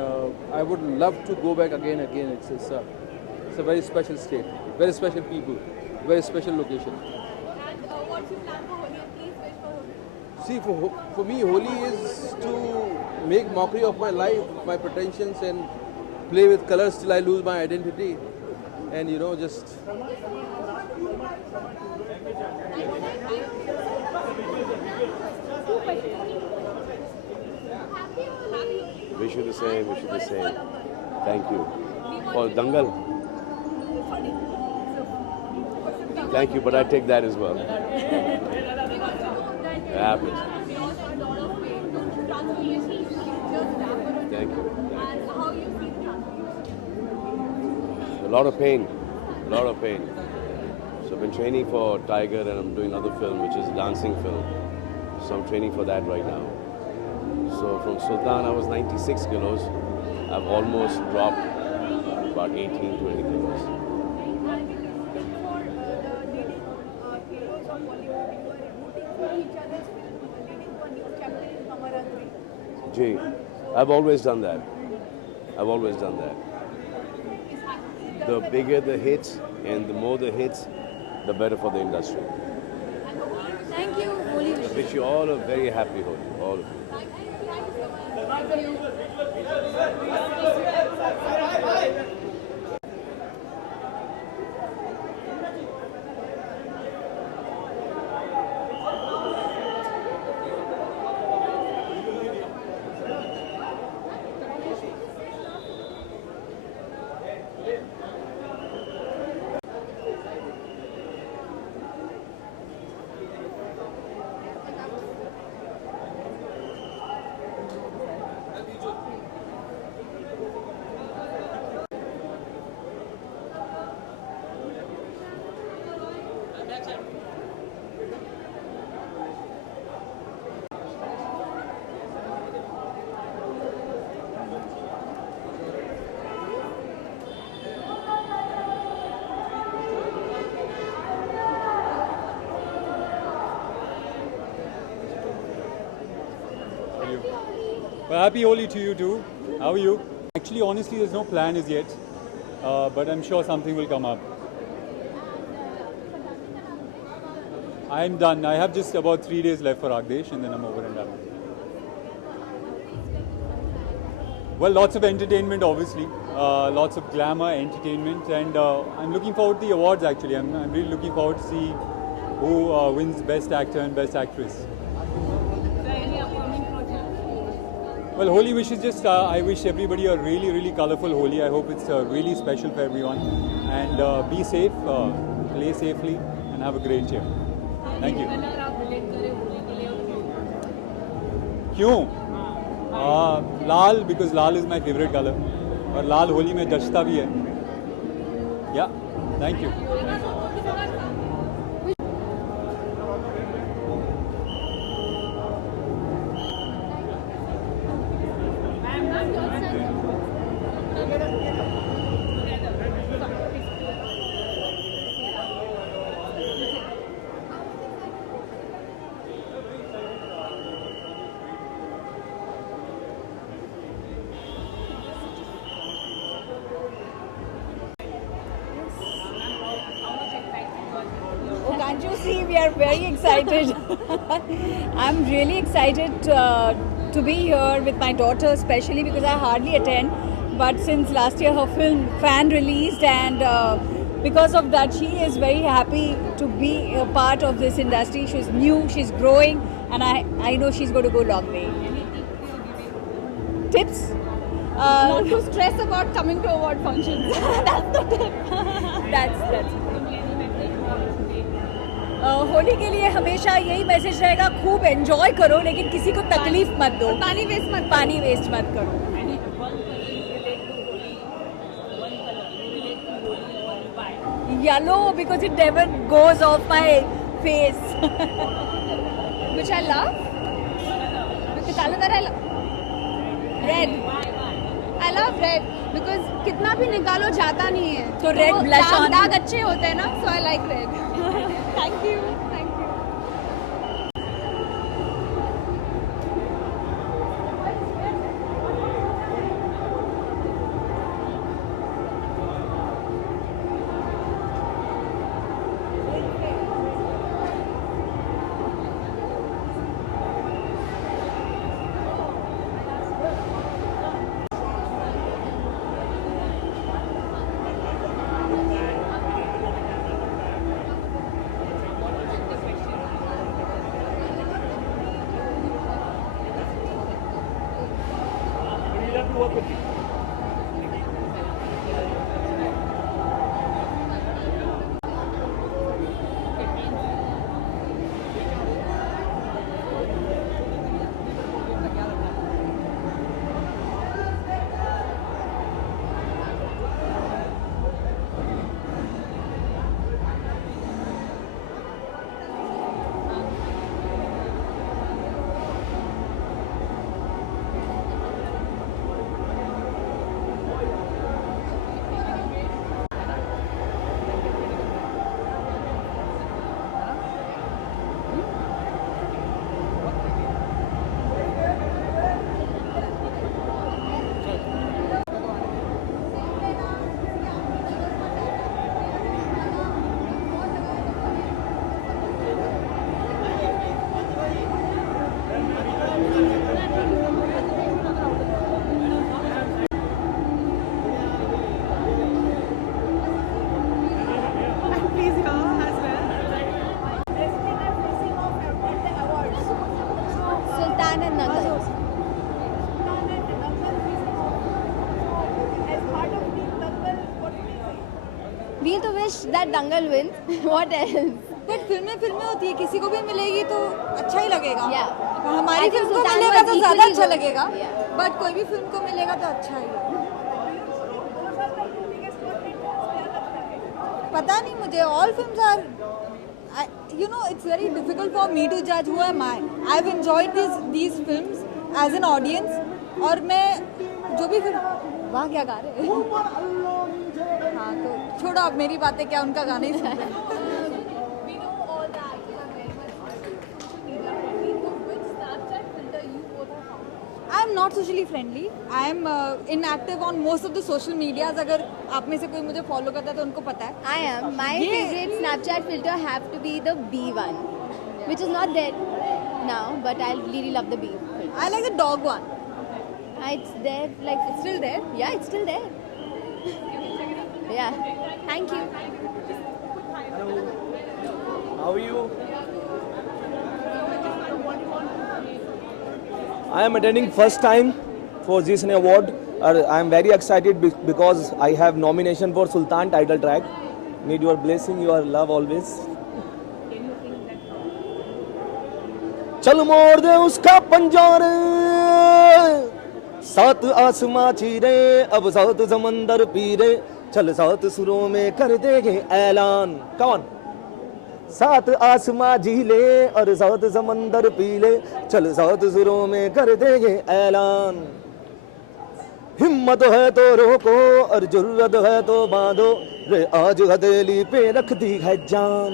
I would love to go back again. It's a very special state, very special people, very special location. And what's your plan for Holi? Please wish for Holi. See, for me, Holi is to make mockery of my life, my pretensions, and play with colors till I lose my identity. And just wish you the same, wish you the same. Thank you. For Dangal. Thank you, but I take that as well. It happens. Thank you. A lot of pain, a lot of pain. So I've been training for Tiger and I'm doing another film which is a dancing film. So I'm training for that right now. So from Sultan I was 96 kilos. I've almost dropped about 18, 20 kilos. Gee, I've always done that. I've always done that. The bigger the hits and the more the hits, the better for the industry. Thank you, Holi. I wish you all a very happy Holi, all of you. Well, happy Holi to you too. How are you? Actually, honestly, there's no plan as yet, but I'm sure something will come up. I'm done. I have just about 3 days left for Agdesh and then I'm over and done. Well, lots of entertainment, obviously. Lots of glamour, entertainment, and I'm looking forward to the awards actually. I'm really looking forward to see who wins Best Actor and Best Actress. Well, Holi wishes just, I wish everybody a really, really colorful Holi. I hope it's really special for everyone. And be safe, play safely, and have a great year. Thank you. क्यों? लाल, because Lal is my favorite color. और लाल होली में जचता भी है. Yeah, thank you. Oh, can't you see? We are very excited. I'm really excited to be here with my daughter, especially because I hardly attend. But since last year her film Fan released, and because of that, she is very happy to be a part of this industry. She's new, she's growing, and I know she's going to go a long way. Tips? Not to stress about coming to award functions. That's the tip. That's Holi के लिए हमेशा यही message रहेगा, खूब enjoy करो लेकिन किसी को तकलीफ मत दो, पानी वेस्ट मत करो. Yellow because it never goes off my face. Which I love. The color that I love. Red. I love red because कितना भी निकालो जाता नहीं है. So red blush on. दाग अच्छे होते हैं ना, so I like red. Thank you. Thank you. Sultan and Nangal. We'll to wish that Dangal wins. What else? But फिल्में होती है, किसी को भी मिलेगी तो अच्छा ही लगेगा. हमारी I think फिल्म को Sultan मिलेगा was तो ज़्यादा equally अच्छा good. लगेगा. But कोई भी फिल्म को मिलेगा तो अच्छा ही है. पता नहीं मुझे. All films are, it's very difficult for me to judge. Who am I? I've enjoyed these films as an audience. और मैं जो भी फिल्म, वाह क्या गा रहे हैं. हाँ तो छोड़ो अब मेरी बातें क्या, उनका गाना ही सुनते हैं. I am not socially friendly. I am inactive on most of the social medias. अगर आप में से कोई मुझे follow करता है तो उनको पता है. I am. My favorite Snapchat filter have to be the B one, which is not there now, but I really love the B filter. I like the dog one. It's there, like it's still there. Yeah, it's still there. Yeah. Thank you. How are you? I am attending first time for Zee Cine Award. I am very excited because I have nomination for Sultan title track. Need your blessing, your love always. चल मोड़ दे उसका पंजारे, सात आसमां चीरे, अब सात समंदर पीरे, चल सात सुरों में कर देंगे ऐलान. कौन? सात आसमां झीले और सात समंदर पीले, चल सात सुरों में कर देंगे ऐलान. हिम्मत है तो रोको और जरूरत है तो बांधो, रे आज हथेली पे रख दी है जान.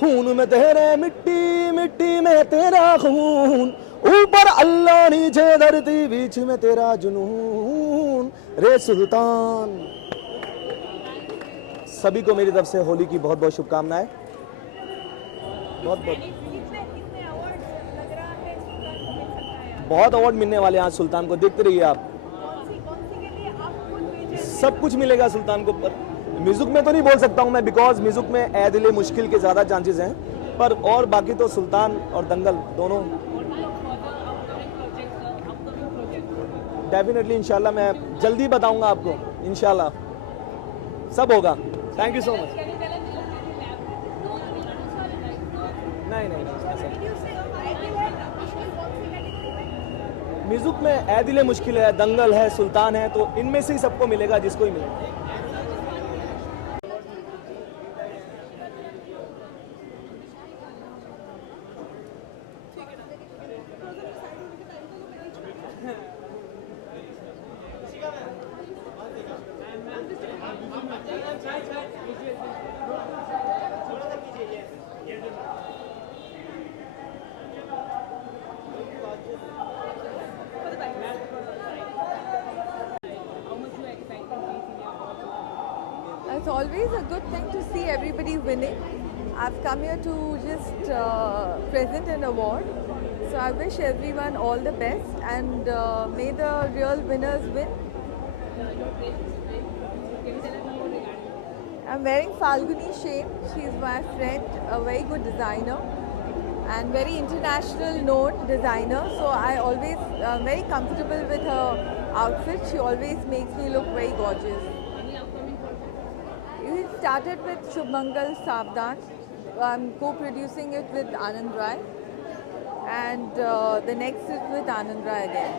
खून में तेरे मिट्टी, मिट्टी में तेरा खून, ऊपर अल्लाह नीचे धरती बीच में तेरा जुनून, रे सुल्तान. सभी को मेरी तरफ से होली की बहुत बहुत शुभकामनाएं. बहुत अवार्ड मिलने वाले हैं आज सुल्तान को, देखते रहिए आप. सब कुछ मिलेगा सुल्तान को. पर म्यूजिक में तो नहीं बोल सकता हूं मैं, बिकॉज म्यूजिक में ए दिले मुश्किल के ज्यादा चांसेस हैं, पर और बाकी तो सुल्तान और दंगल दोनों डेफिनेटली इंशाल्लाह मैं जल्दी बताऊंगा आपको. इंशाल्लाह सब होगा. Thank you so much. नहीं म्यूजिक में ए दिले मुश्किल है, दंगल है, सुल्तान है, तो इनमें से ही सबको मिलेगा जिसको ही मिलेगा. It's always a good thing to see everybody winning. I've come here to just present an award. So I wish everyone all the best and may the real winners win. I'm wearing Falguni Shen. She's my friend, a very good designer and very international known designer. So I always very comfortable with her outfit. She always makes me look very gorgeous. We started with Shubmangal Savdan. I'm co-producing it with Anand Rai, and the next is with Anand Rai again.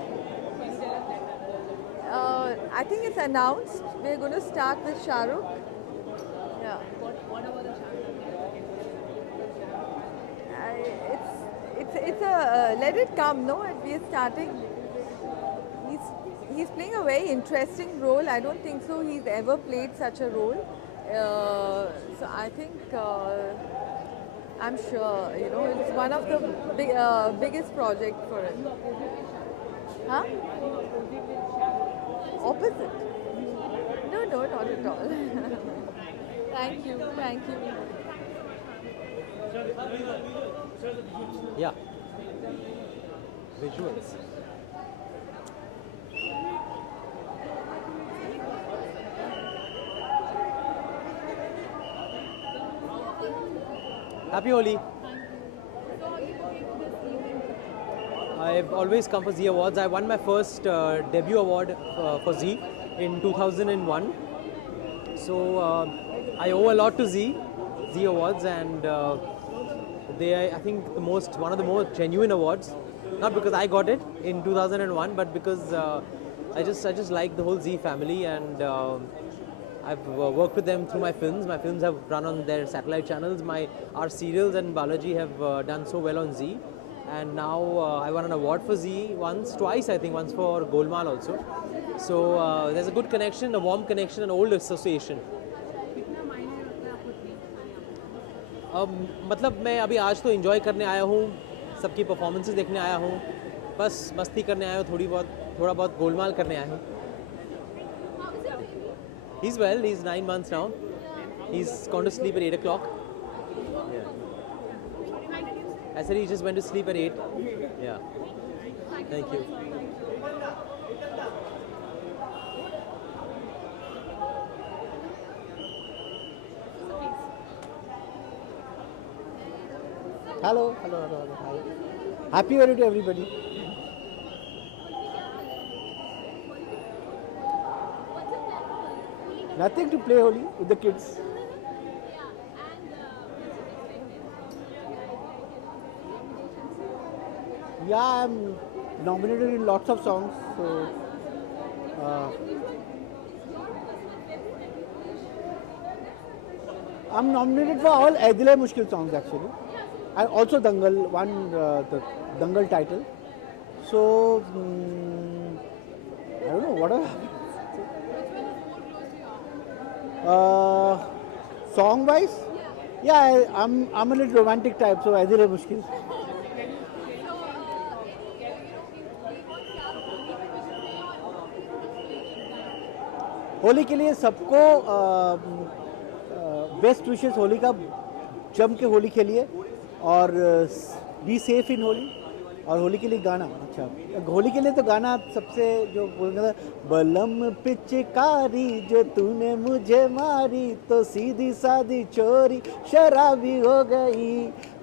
I think it's announced. We're going to start with Shah Rukh. Yeah. What about the Shah Rukh? It's a let it come. No, we're starting. He's playing a very interesting role. I don't think so he's ever played such a role. So I think I'm sure it's one of the biggest project for him. Huh? Opposite? No, not at all. Thank you. Yeah. Visuals. Happy Holi. I've always come for Zee Awards. I won my first debut award for Zee in 2001. So I owe a lot to Zee Awards, and I think one of the most genuine awards. Not because I got it in 2001, but because I just like the whole Zee family, and I've worked with them through my films. My films have run on their satellite channels. Our serials and Balaji have done so well on Zee. And now I won an award for Zee twice I think, once for Golmaal also. So there's a good connection, a warm connection, an old association. मतलब मैं अभी आज तो enjoy करने आया हूँ, सबकी performances देखने आया हूँ, बस मस्ती करने आया हूँ, थोड़ा बहुत गोलमाल करने आया हूँ. He's well, he's 9 months now. He's gone to sleep at 8 o'clock. Yeah. I said he just went to sleep at 8. Yeah. Thank you. Hello. Hi. Happy Holi to everybody. Nothing to play Holi with the kids. Yeah, I'm nominated in lots of songs. So, I'm nominated for all Ae Dil Hai Mushkil songs actually, and also Dangal, the Dangal title. So, I don't know what song wise, yeah, I'm a little romantic type, so Ae Dil Hai Mushkil. Holi के लिए सबको best wishes Holi का जम के होली खेलिए और be safe in Holi. और होली के लिए गाना, अच्छा होली के लिए तो गाना सबसे जो बोलना था, बलम पिचकारी जो तूने मुझे मारी तो सीधी सादी चोरी शराबी हो गई,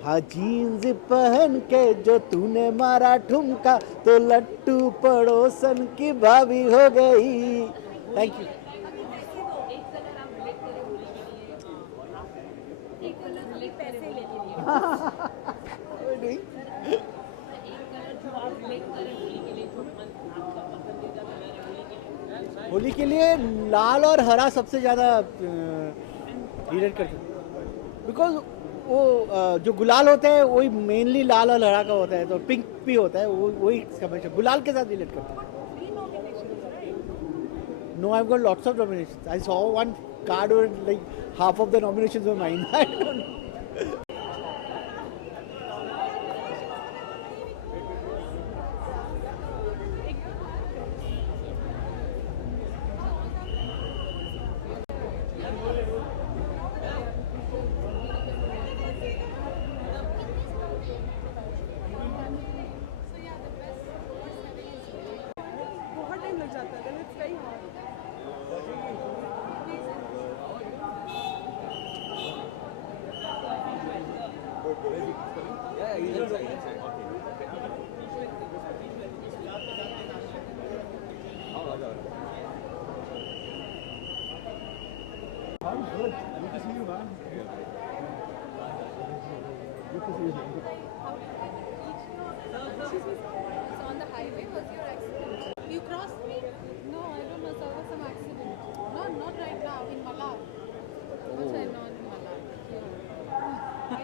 हाँ जीन्स पहन के जो तूने मारा ठुमका तो लट्टू पड़ोसन की भाभी हो गई। Thank you. होली के लिए लाल और हरा सबसे ज़्यादा रिलेट करते हैं, बिकॉज वो जो गुलाल होता है वही मेनली लाल और हरा का होता है, तो पिंक भी होता है, वो वही हमेशा गुलाल के साथ रिलेट करते हैं। No, I've got lots of nominations. I saw one card where like half of the nominations were mine. I don't know. On the highway, was your accident? You crossed me? No, I don't know. There was some accident. Not right now. In Malad. Which I know in Malad.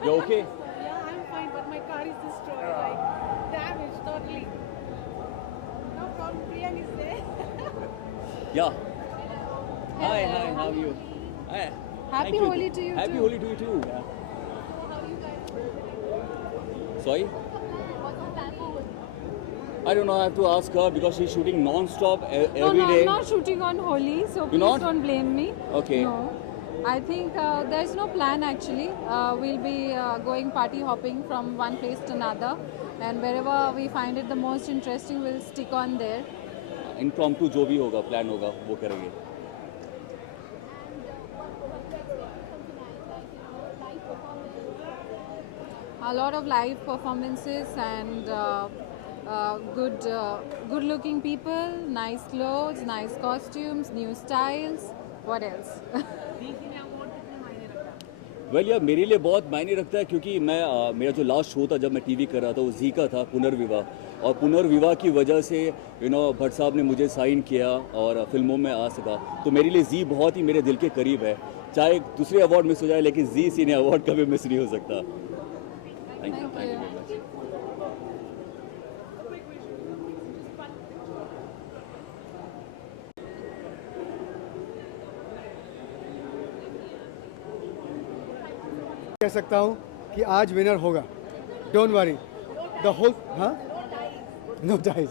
You okay? Yeah, I'm fine, but my car is destroyed, like damaged totally. No problem. Priyank is there. Yeah. Hi, how are you? Hi. Happy Holi to you Happy too. Holi to you too. Yeah. Sorry? I don't know, I have to ask her because she's shooting non-stop every day. No, I'm not shooting on Holi, so please not? don't blame me. Okay. No. I think there's no plan actually. We'll be going party hopping from one place to another, and wherever we find it the most interesting, we'll stick on there. Impromptu जो भी होगा, plan होगा, वो करेंगे. A lot of live performances and good-looking people, nice clothes, nice costumes, new styles. What else? Well यार मेरे लिए बहुत मायने रखता है क्योंकि मैं मेरा जो लास्ट शो था जब मैं टीवी कर रहा था वो जी का था पुनर्विवाह, और पुनर्विवाह की वजह से भट्ट साहब ने मुझे साइन किया और फिल्मों में आ सका, तो मेरे लिए जी बहुत ही मेरे दिल के करीब है। चाहे दूसरे अवार्ड मिस हो जाए लेकिन जी सिने अवार्ड कभी मिस नहीं हो सकता। Thank you very much. कह सकता हूँ कि आज विनर होगा। Don't worry, the whole no dies.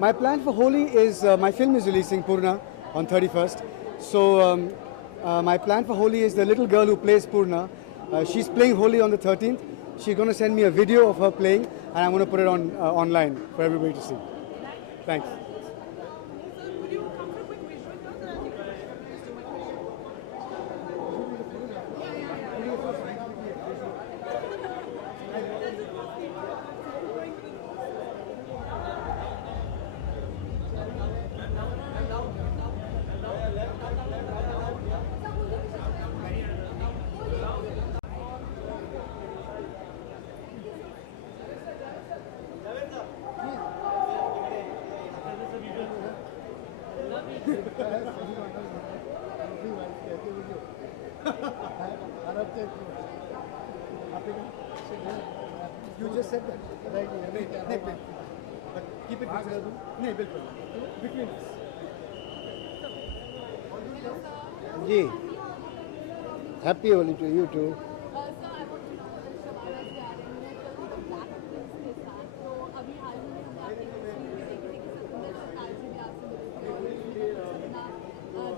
My plan for Holi is my film is releasing Purna on 31st. So my plan for Holi is the little girl who plays Purna. She's playing Holi on the 13th. She's going to send me a video of her playing, and I'm going to put it on online for everybody to see. Thanks. You just said that. Right? नहीं, but keep it between. नहीं, बिल्कुल. Between us. Ji. Happy Holi to you too.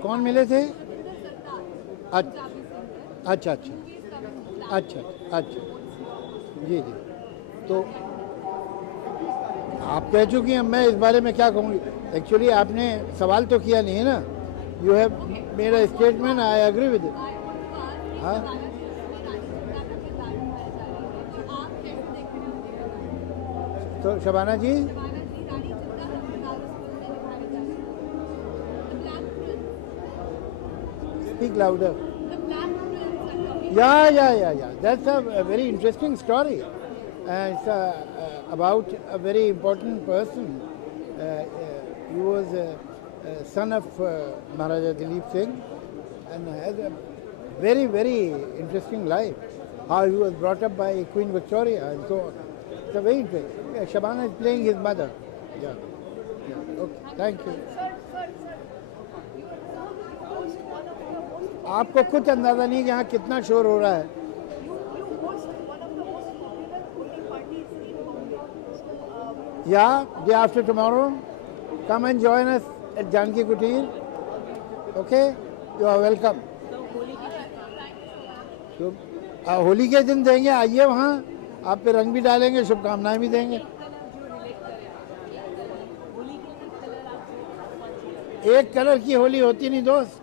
कौन मिले थे? अच्छा अच्छा अच्छा अच्छा जी जी. तो आप कह चुकी हैं, मैं इस बारे में क्या कहूँगी. एक्चुअली आपने सवाल तो किया नहीं है ना. You have made a statement, I agree with it. हाँ, तो शबाना जी, speak louder. Yeah. That's a very interesting story. It's about a very important person. He was a son of Maharaja Dilip Singh and has a very, very interesting life. How he was brought up by Queen Victoria and so on. It's a very interesting. Shabana is playing his mother. Yeah. Okay. Thank you. आपको कुछ अंदाजा नहीं कि यहाँ कितना शोर हो रहा है. Yeah, day after tomorrow, come and join us at Janki Kutir. Okay, you are welcome. तो होली के दिन देंगे, आइए वहाँ, आप पे रंग भी डालेंगे, शुभकामनाएं भी देंगे. एक कलर की होली होती नहीं दोस्त.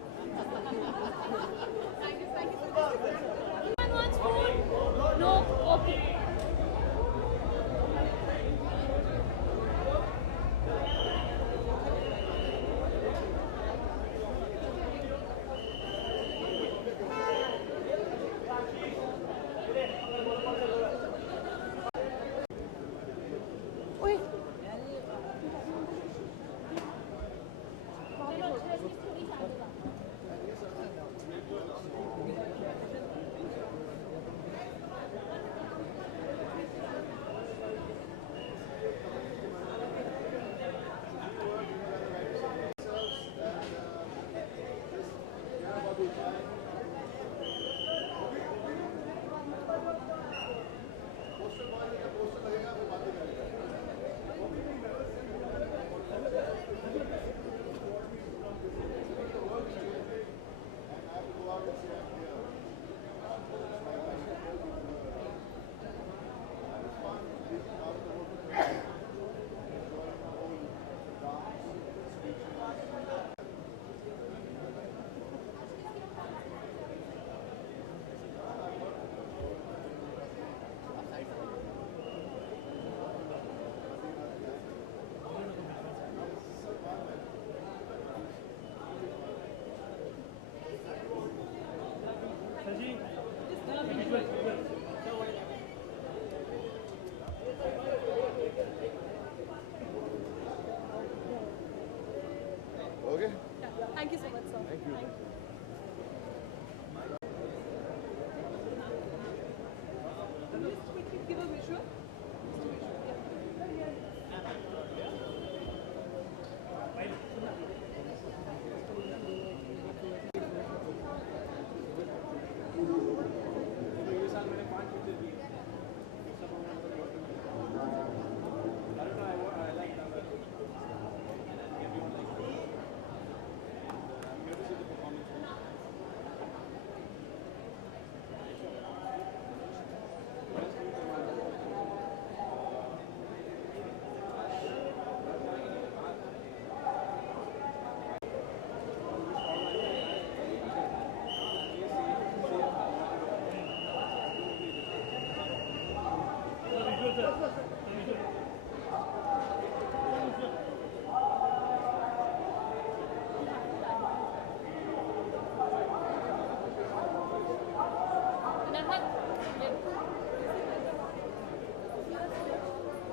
Okay. Thank you so much, sir. Thank you. Just quickly give a visual.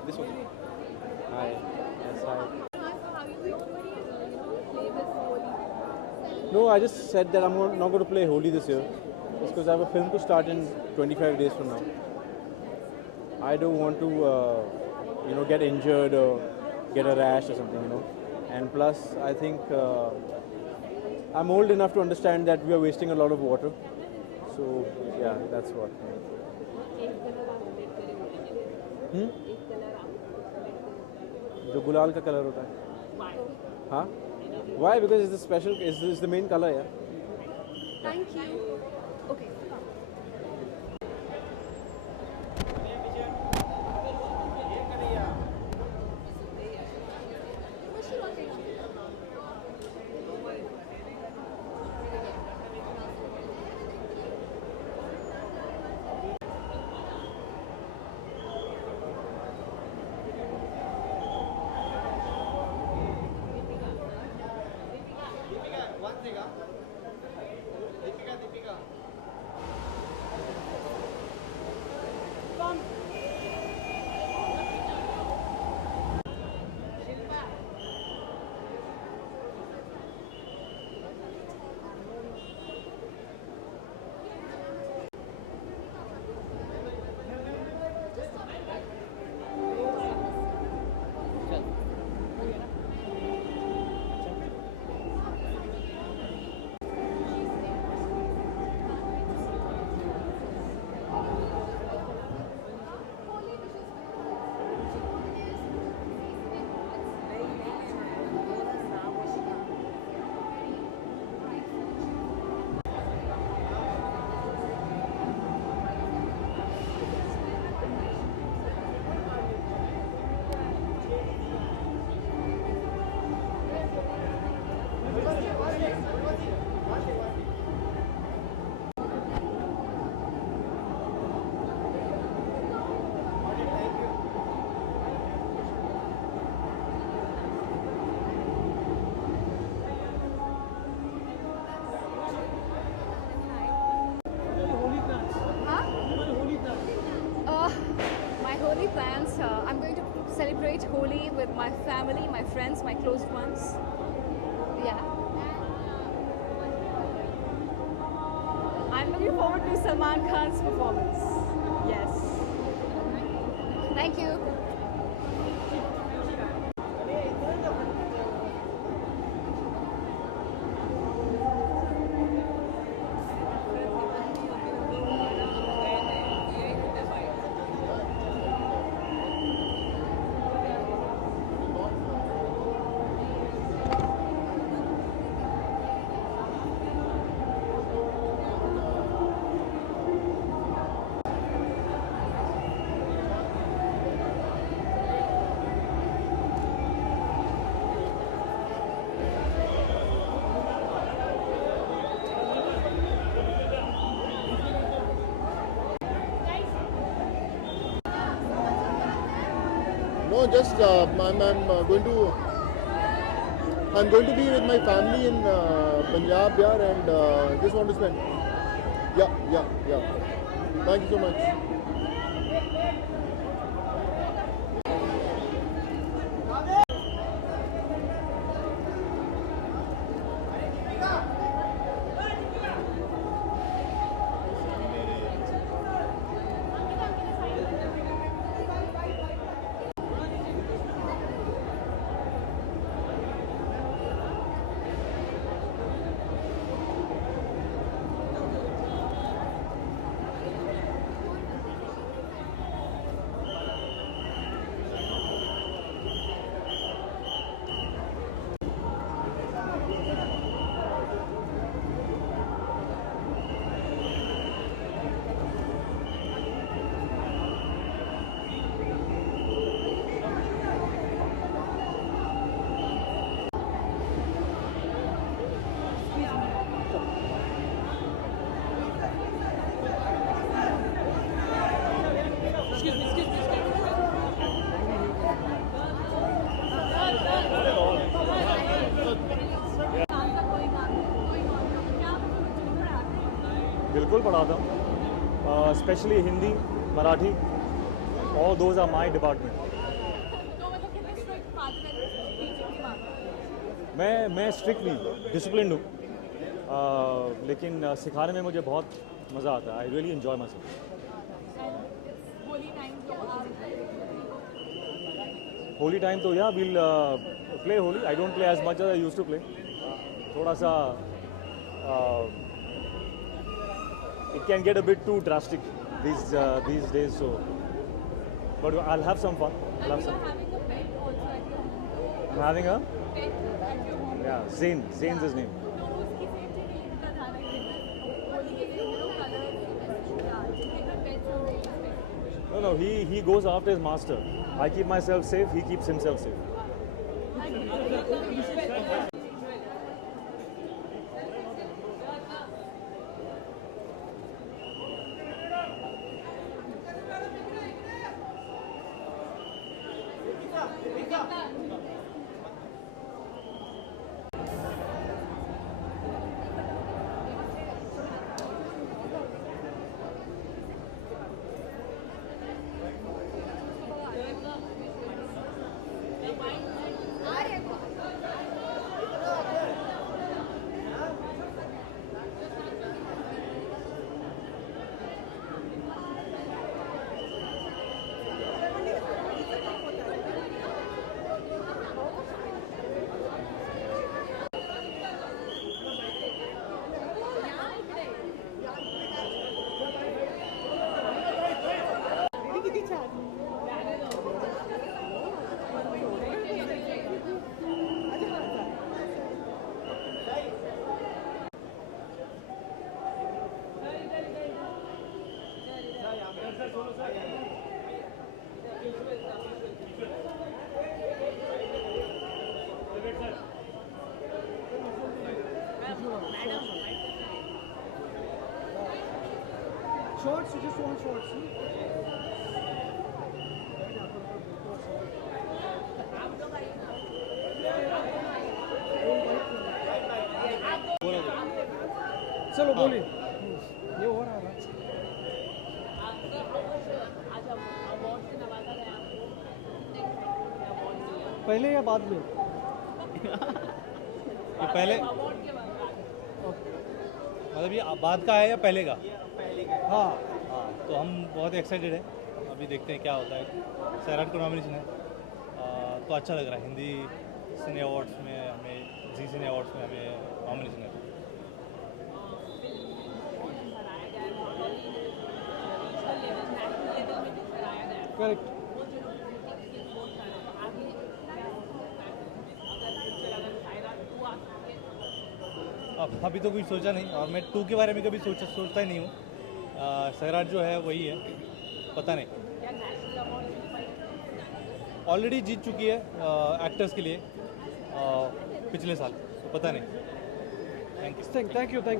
This one. Hi. Yes, hi. No, I just said that I'm not going to play Holi this year. It's because I have a film to start in 25 days from now. I don't want to, get injured or get a rash or something, And plus, I think I'm old enough to understand that we are wasting a lot of water. So, yeah, that's what. जो गुलाल का colour होता है हाँ Why? Because it's the special, it's the main color, yeah. Thank you. Okay. Holi plans. I'm going to celebrate Holi with my family, my friends, my close ones. Yeah. I'm looking forward to Salman Khan's performance. Yes. Thank you. No, just I'm going to be with my family in Punjab, yeah, and just want to spend. Yeah. Thank you so much. बिल्कुल पढ़ाता हूँ, specially Hindi, Marathi, all those are my department. मैं strict नहीं, discipline हूँ. लेकिन सिखाने में मुझे बहुत मज़ा आता है. I really enjoy myself. Holi time तो या will play Holi. I don't play as much as I used to play. थोड़ा सा it can get a bit too drastic these days, so but I'll have some fun. I'm having a Zane's his name. No, he goes after his master. I keep myself safe, he keeps himself safe. Shorts, you just want shorts. चलो बोलिए ये हो रहा है पहले या बाद में ये पहले मतलब ये बाद का है या पहले का? हाँ हाँ, तो हम बहुत एक्साइटेड हैं. अभी देखते हैं क्या होता है. सैराट को नॉमिनेशन है तो अच्छा लग रहा है. हिंदी सिने अवार्ड्स में हमें, जी सिने अवार्ड्स में हमें नॉमिनेशन है. करेक्ट. अब अभी तो कुछ सोचा नहीं, और मैं 2 के बारे में कभी सोचता ही नहीं हूँ. सैराट जो है वही है, पता नहीं. ऑलरेडी जीत चुकी है एक्टर्स के लिए पिछले साल, तो पता नहीं. Thank you.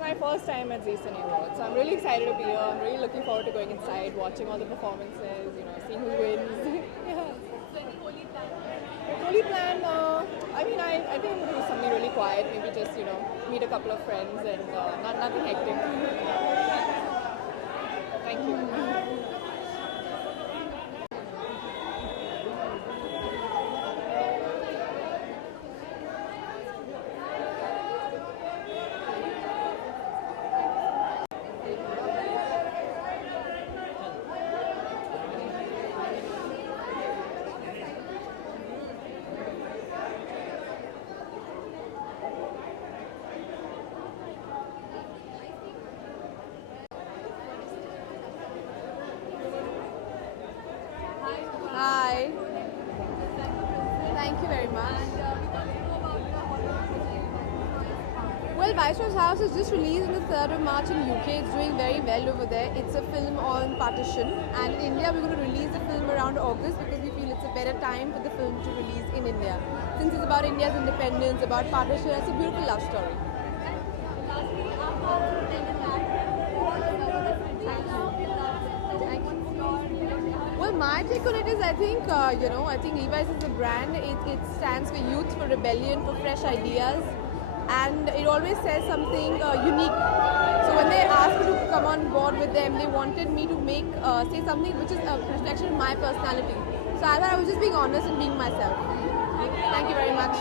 My first time at Zee Cine Awards, so I'm really excited to be here. I'm really looking forward to going inside, watching all the performances, seeing who wins. Yeah. Holy plan, I mean, I think I'm going to do something really quiet, maybe just, meet a couple of friends and nothing hectic. Thank you. Hi. Thank you very much. Well, Viceroy's House is just released on the 3rd of March in UK. It's doing very well over there. It's a film on partition, and in India we're going to release the film around August because we feel it's a better time for the film to release in India. Since it's about India's independence, about partition, it's a beautiful love story. Well, my take on it is, I think, I think Levi's is a brand. It stands for youth, for rebellion, for fresh ideas, and it always says something unique. So when they asked me to come on board with them, they wanted me to say something which is a reflection of my personality. So I thought I was just being honest and being myself. Thank you very much.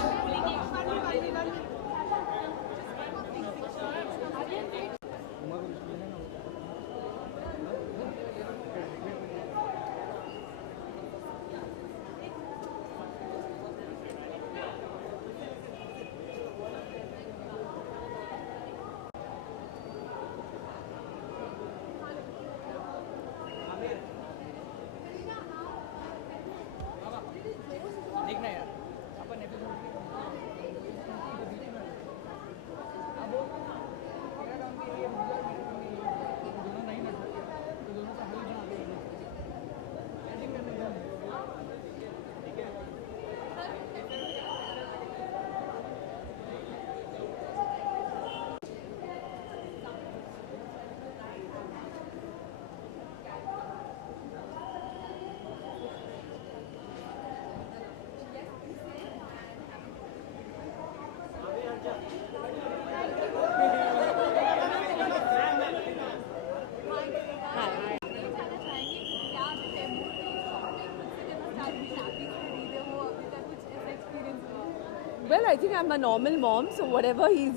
Well, I think I'm a normal mom, so whatever he's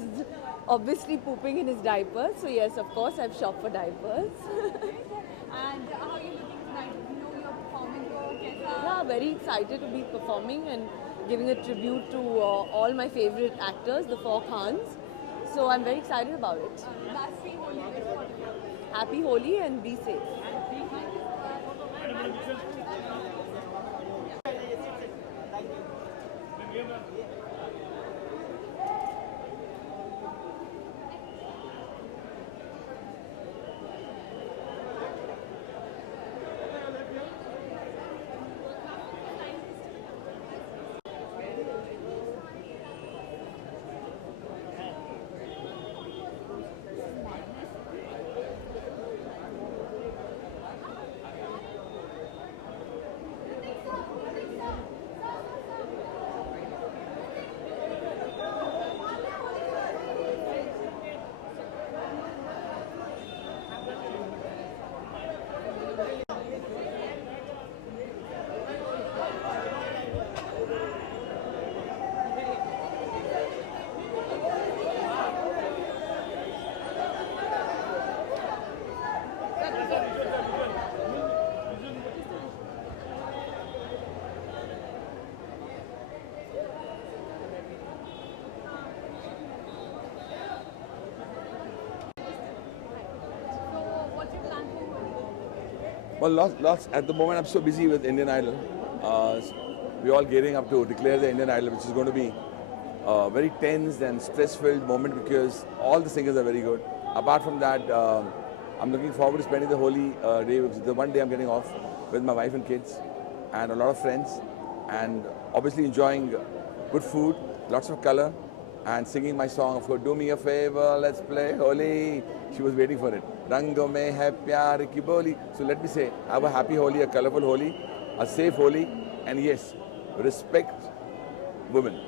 obviously pooping in his diapers. So yes, of course, I've shopped for diapers. And how are you looking tonight? You know you're performing, Yeah, very excited to be performing and giving a tribute to all my favorite actors, the 4 Khans. So I'm very excited about it. Lastly, Holi. Happy Holi and be safe. Well, lots. At the moment, I'm so busy with Indian Idol. We're all gearing up to declare the Indian Idol, which is going to be a very tense and stress-filled moment because all the singers are very good. Apart from that, I'm looking forward to spending the Holi day, which is the one day I'm getting off with my wife and kids and a lot of friends, and obviously enjoying good food, lots of color, and singing my song. Of course, do me a favor, let's play Holi. She was waiting for it. Rango mein hai pyar ki boli. So let me say, have a happy Holi, a colorful Holi, a safe Holi, and yes, respect women.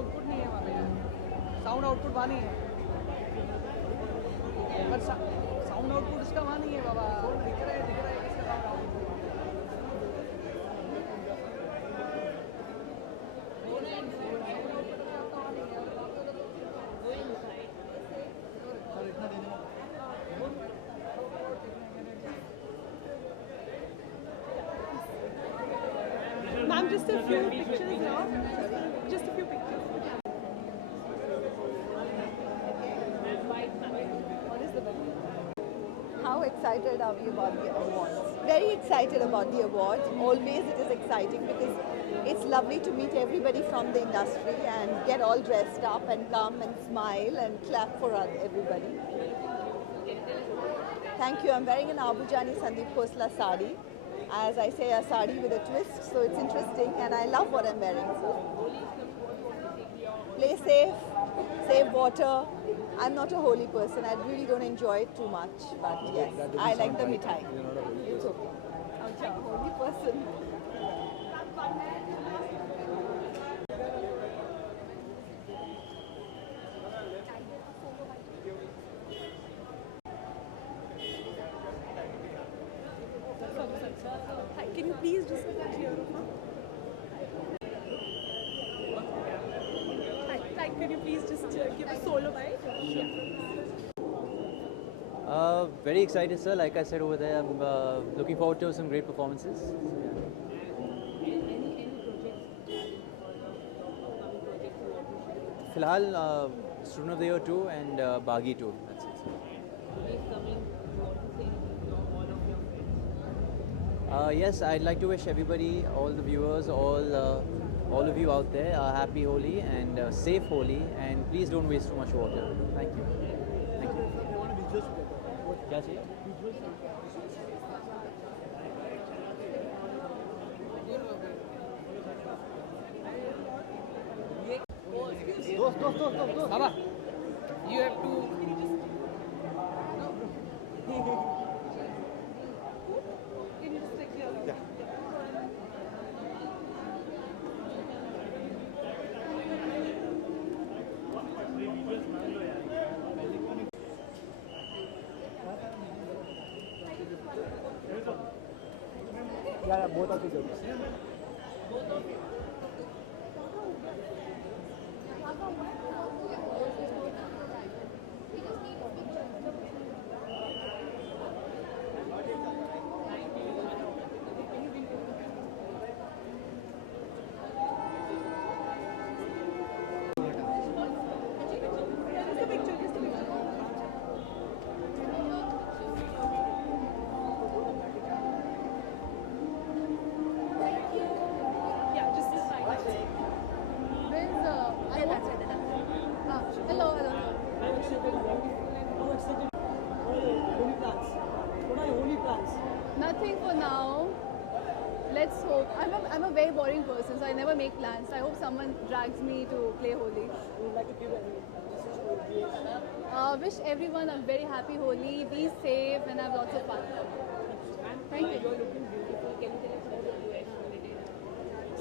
Output नहीं है वहाँ पे, sound output वहाँ नहीं है, पर sound output इसका वहाँ नहीं है बाबा, दिख रहा है इसका sound output. just a few pictures now. Just a few pictures. What is the How excited are we about the awards? Very excited about the awards. Always it is exciting because it's lovely to meet everybody from the industry and get all dressed up and come and smile and clap for everybody. Thank you. I'm wearing an Abujani Sandeep Khosla sari. As I say, a sari with a twist, so it's interesting and I love what I'm wearing. So, play safe, save water. I'm not a holy person. I really don't enjoy it too much, but yes, I like the mithai. It's okay. I'm a holy person. Hi, can you please just clear up? Hi, can you please just give a solo bite? Very excited, sir. Like I said over there, I'm looking forward to some great performances. Filhal, Student of the Year 2 and Baghi 2. That's it. Yes, I'd like to wish everybody, all the viewers, all of you out there, a happy Holi and safe Holi, and please don't waste too much water. Thank you. Thank you. क्या चाहिए? दोस्त बाबा, you have to. Can you just take care of it? Yeah, both of you. Nothing for now. Let's hope. I'm a very boring person, so I never make plans. I hope someone drags me to play Holi. Would like to give Wish everyone a very happy Holi. Be safe and have lots of fun. Thank you. You're looking beautiful. Can you tell us about your UX?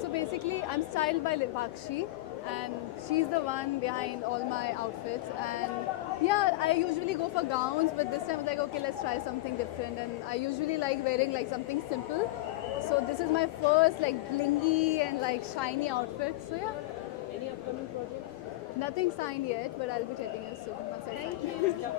So basically, I'm styled by Lipakshi, and she's the one behind all my outfits. And yeah, I usually go for gowns, but this time I was like, okay, let's try something different. And I usually like wearing like something simple. So this is my first like blingy and like shiny outfit. So yeah. Any upcoming projects? Nothing signed yet, but I'll be telling you soon once I sign. Thank you.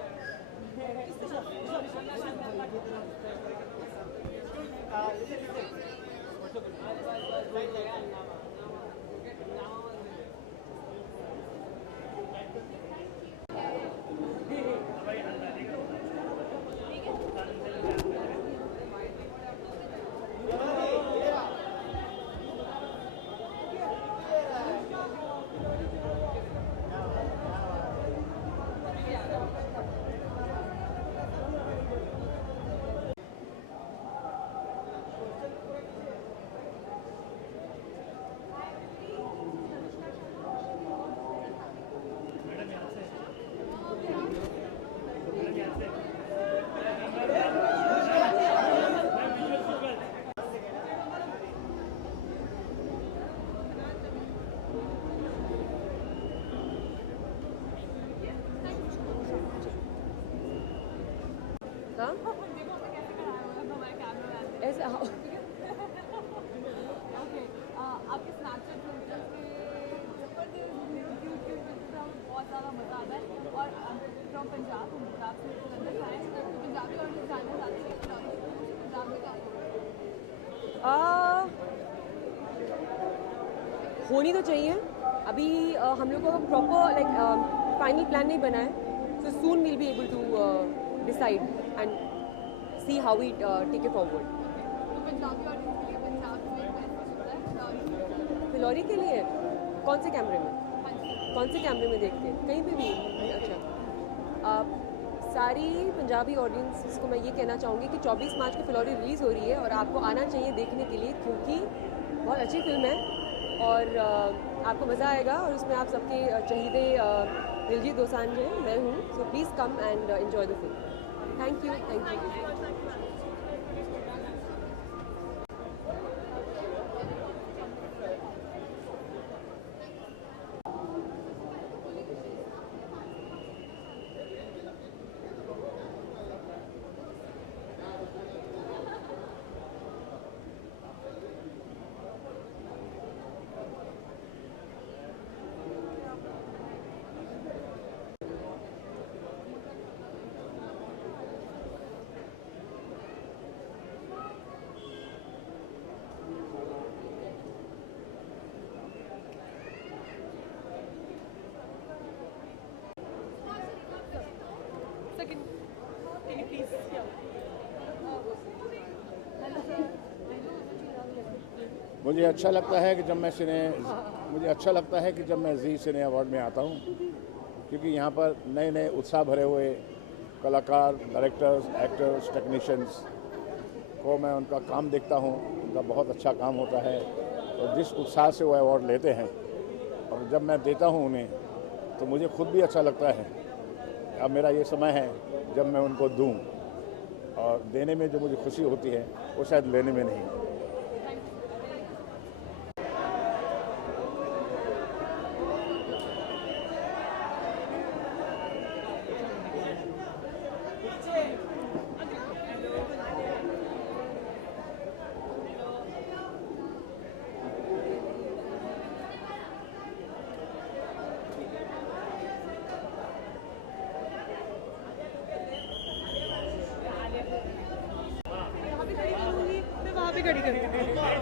ऐसा Okay. आपके Snapchat filters में जबरदस्त बहुत ज़्यादा मज़ा आता है और फ्रॉम पंजाब हम पंजाब से जलंधर से आए हैं तो पंजाबी और जानना चाहते हैं पंजाब में क्या होनी तो चाहिए अभी हम लोग को प्रॉपर लाइक फाइनल प्लान नहीं बना है so soon will be able to decide and see how we take it forward. Phillauri के लिए कौन से कैमरे में देखते हैं कहीं पे भी? अच्छा सारी पंजाबी ऑडियंस को मैं ये कहना चाहूँगी कि 24 मार्च को फिलौरी रिलीज़ हो रही है और आपको आना चाहिए देखने के लिए क्योंकि बहुत अच्छी फिल्म है और आपको मज़ा आएगा और उसमें आप सबके चहीदे दिलजीत दोसांझ हैं, मैं हूँ, so please come and enjoy the film. Thank you. मुझे अच्छा लगता है कि जब मैं जी सिने अवार्ड में आता हूँ क्योंकि यहाँ पर नए नए उत्साह भरे हुए कलाकार, डायरेक्टर्स, एक्टर्स, टेक्नीशियंस को मैं उनका काम देखता हूँ। उनका बहुत अच्छा काम होता है और जिस उत्साह से वो अवार्ड लेते हैं और जब मैं देता हूँ उन्हें तो मुझे खुद भी अच्छा लगता है। अब मेरा ये समय है जब मैं उनको दूँ और देने में जो मुझे खुशी होती है वो शायद लेने में नहीं।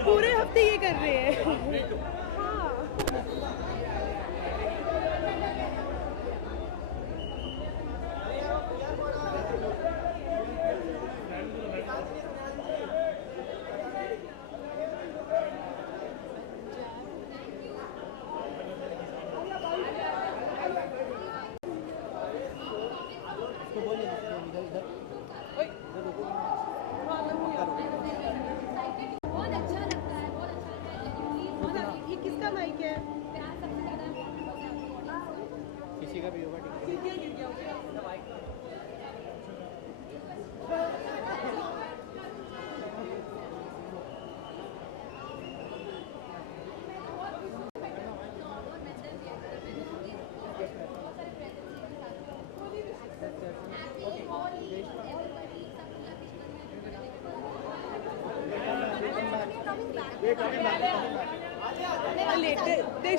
पूरे हफ्ते ये कर रहे हैं। किसी का भी होगा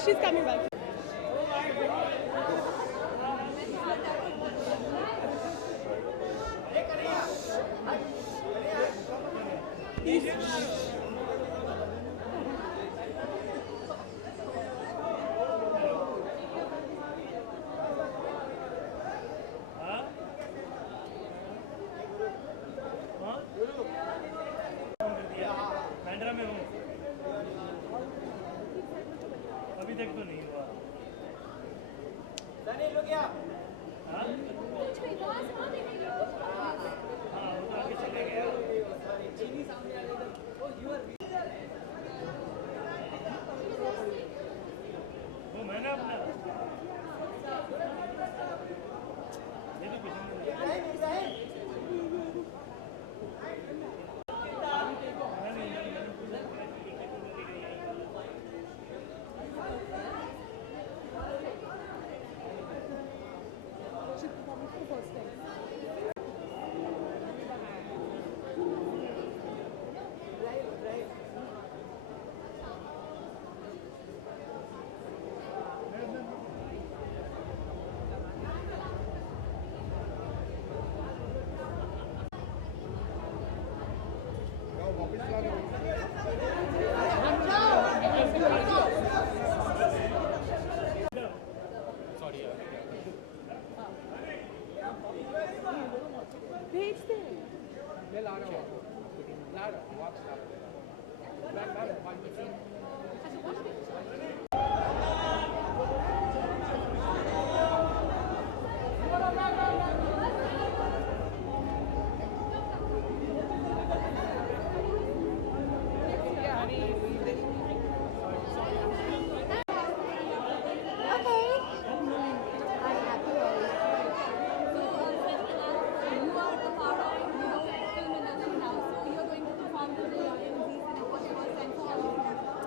She's coming back. बैंड्रा में हूँ अभी तक तो नहीं हुआ। हाँ? हाँ वो तो आगे चले गया। वो मैंने अपना ये तो भेजते हैं। मैं ला रहा हूँ ला रहा हूँ वापस ला रहा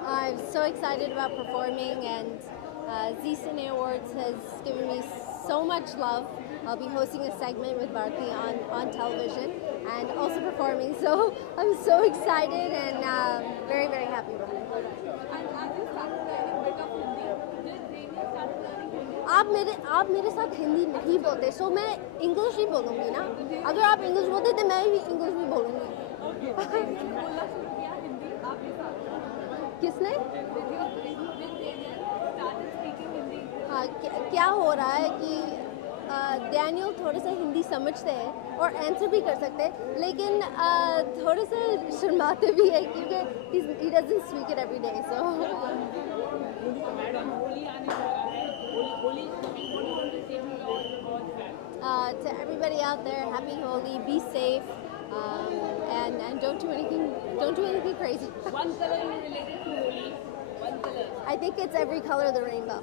I'm so excited about performing, and Z Cine Awards has given me so much love. I'll be hosting a segment with Bharti on television and also performing, so I'm so excited and very, very happy about it. आप मेरे साथ हिंदी नहीं बोलते, सो मैं English ही बोलूँगी ना. अगर आप इंग्लिश बोलते तो मैं भी इंग्लिश भी बोलूँगी. किसने? हाँ, क्या हो रहा है कि डैनियल थोड़ा सा हिंदी समझते हैं और आंसर भी कर सकते हैं, लेकिन थोड़े से शर्माते भी है क्योंकि he doesn't speak it every day, so. To everybody out there, happy Holi, be safe, and don't do anything crazy. One color related to Holi, one color. I think it's every color of the rainbow.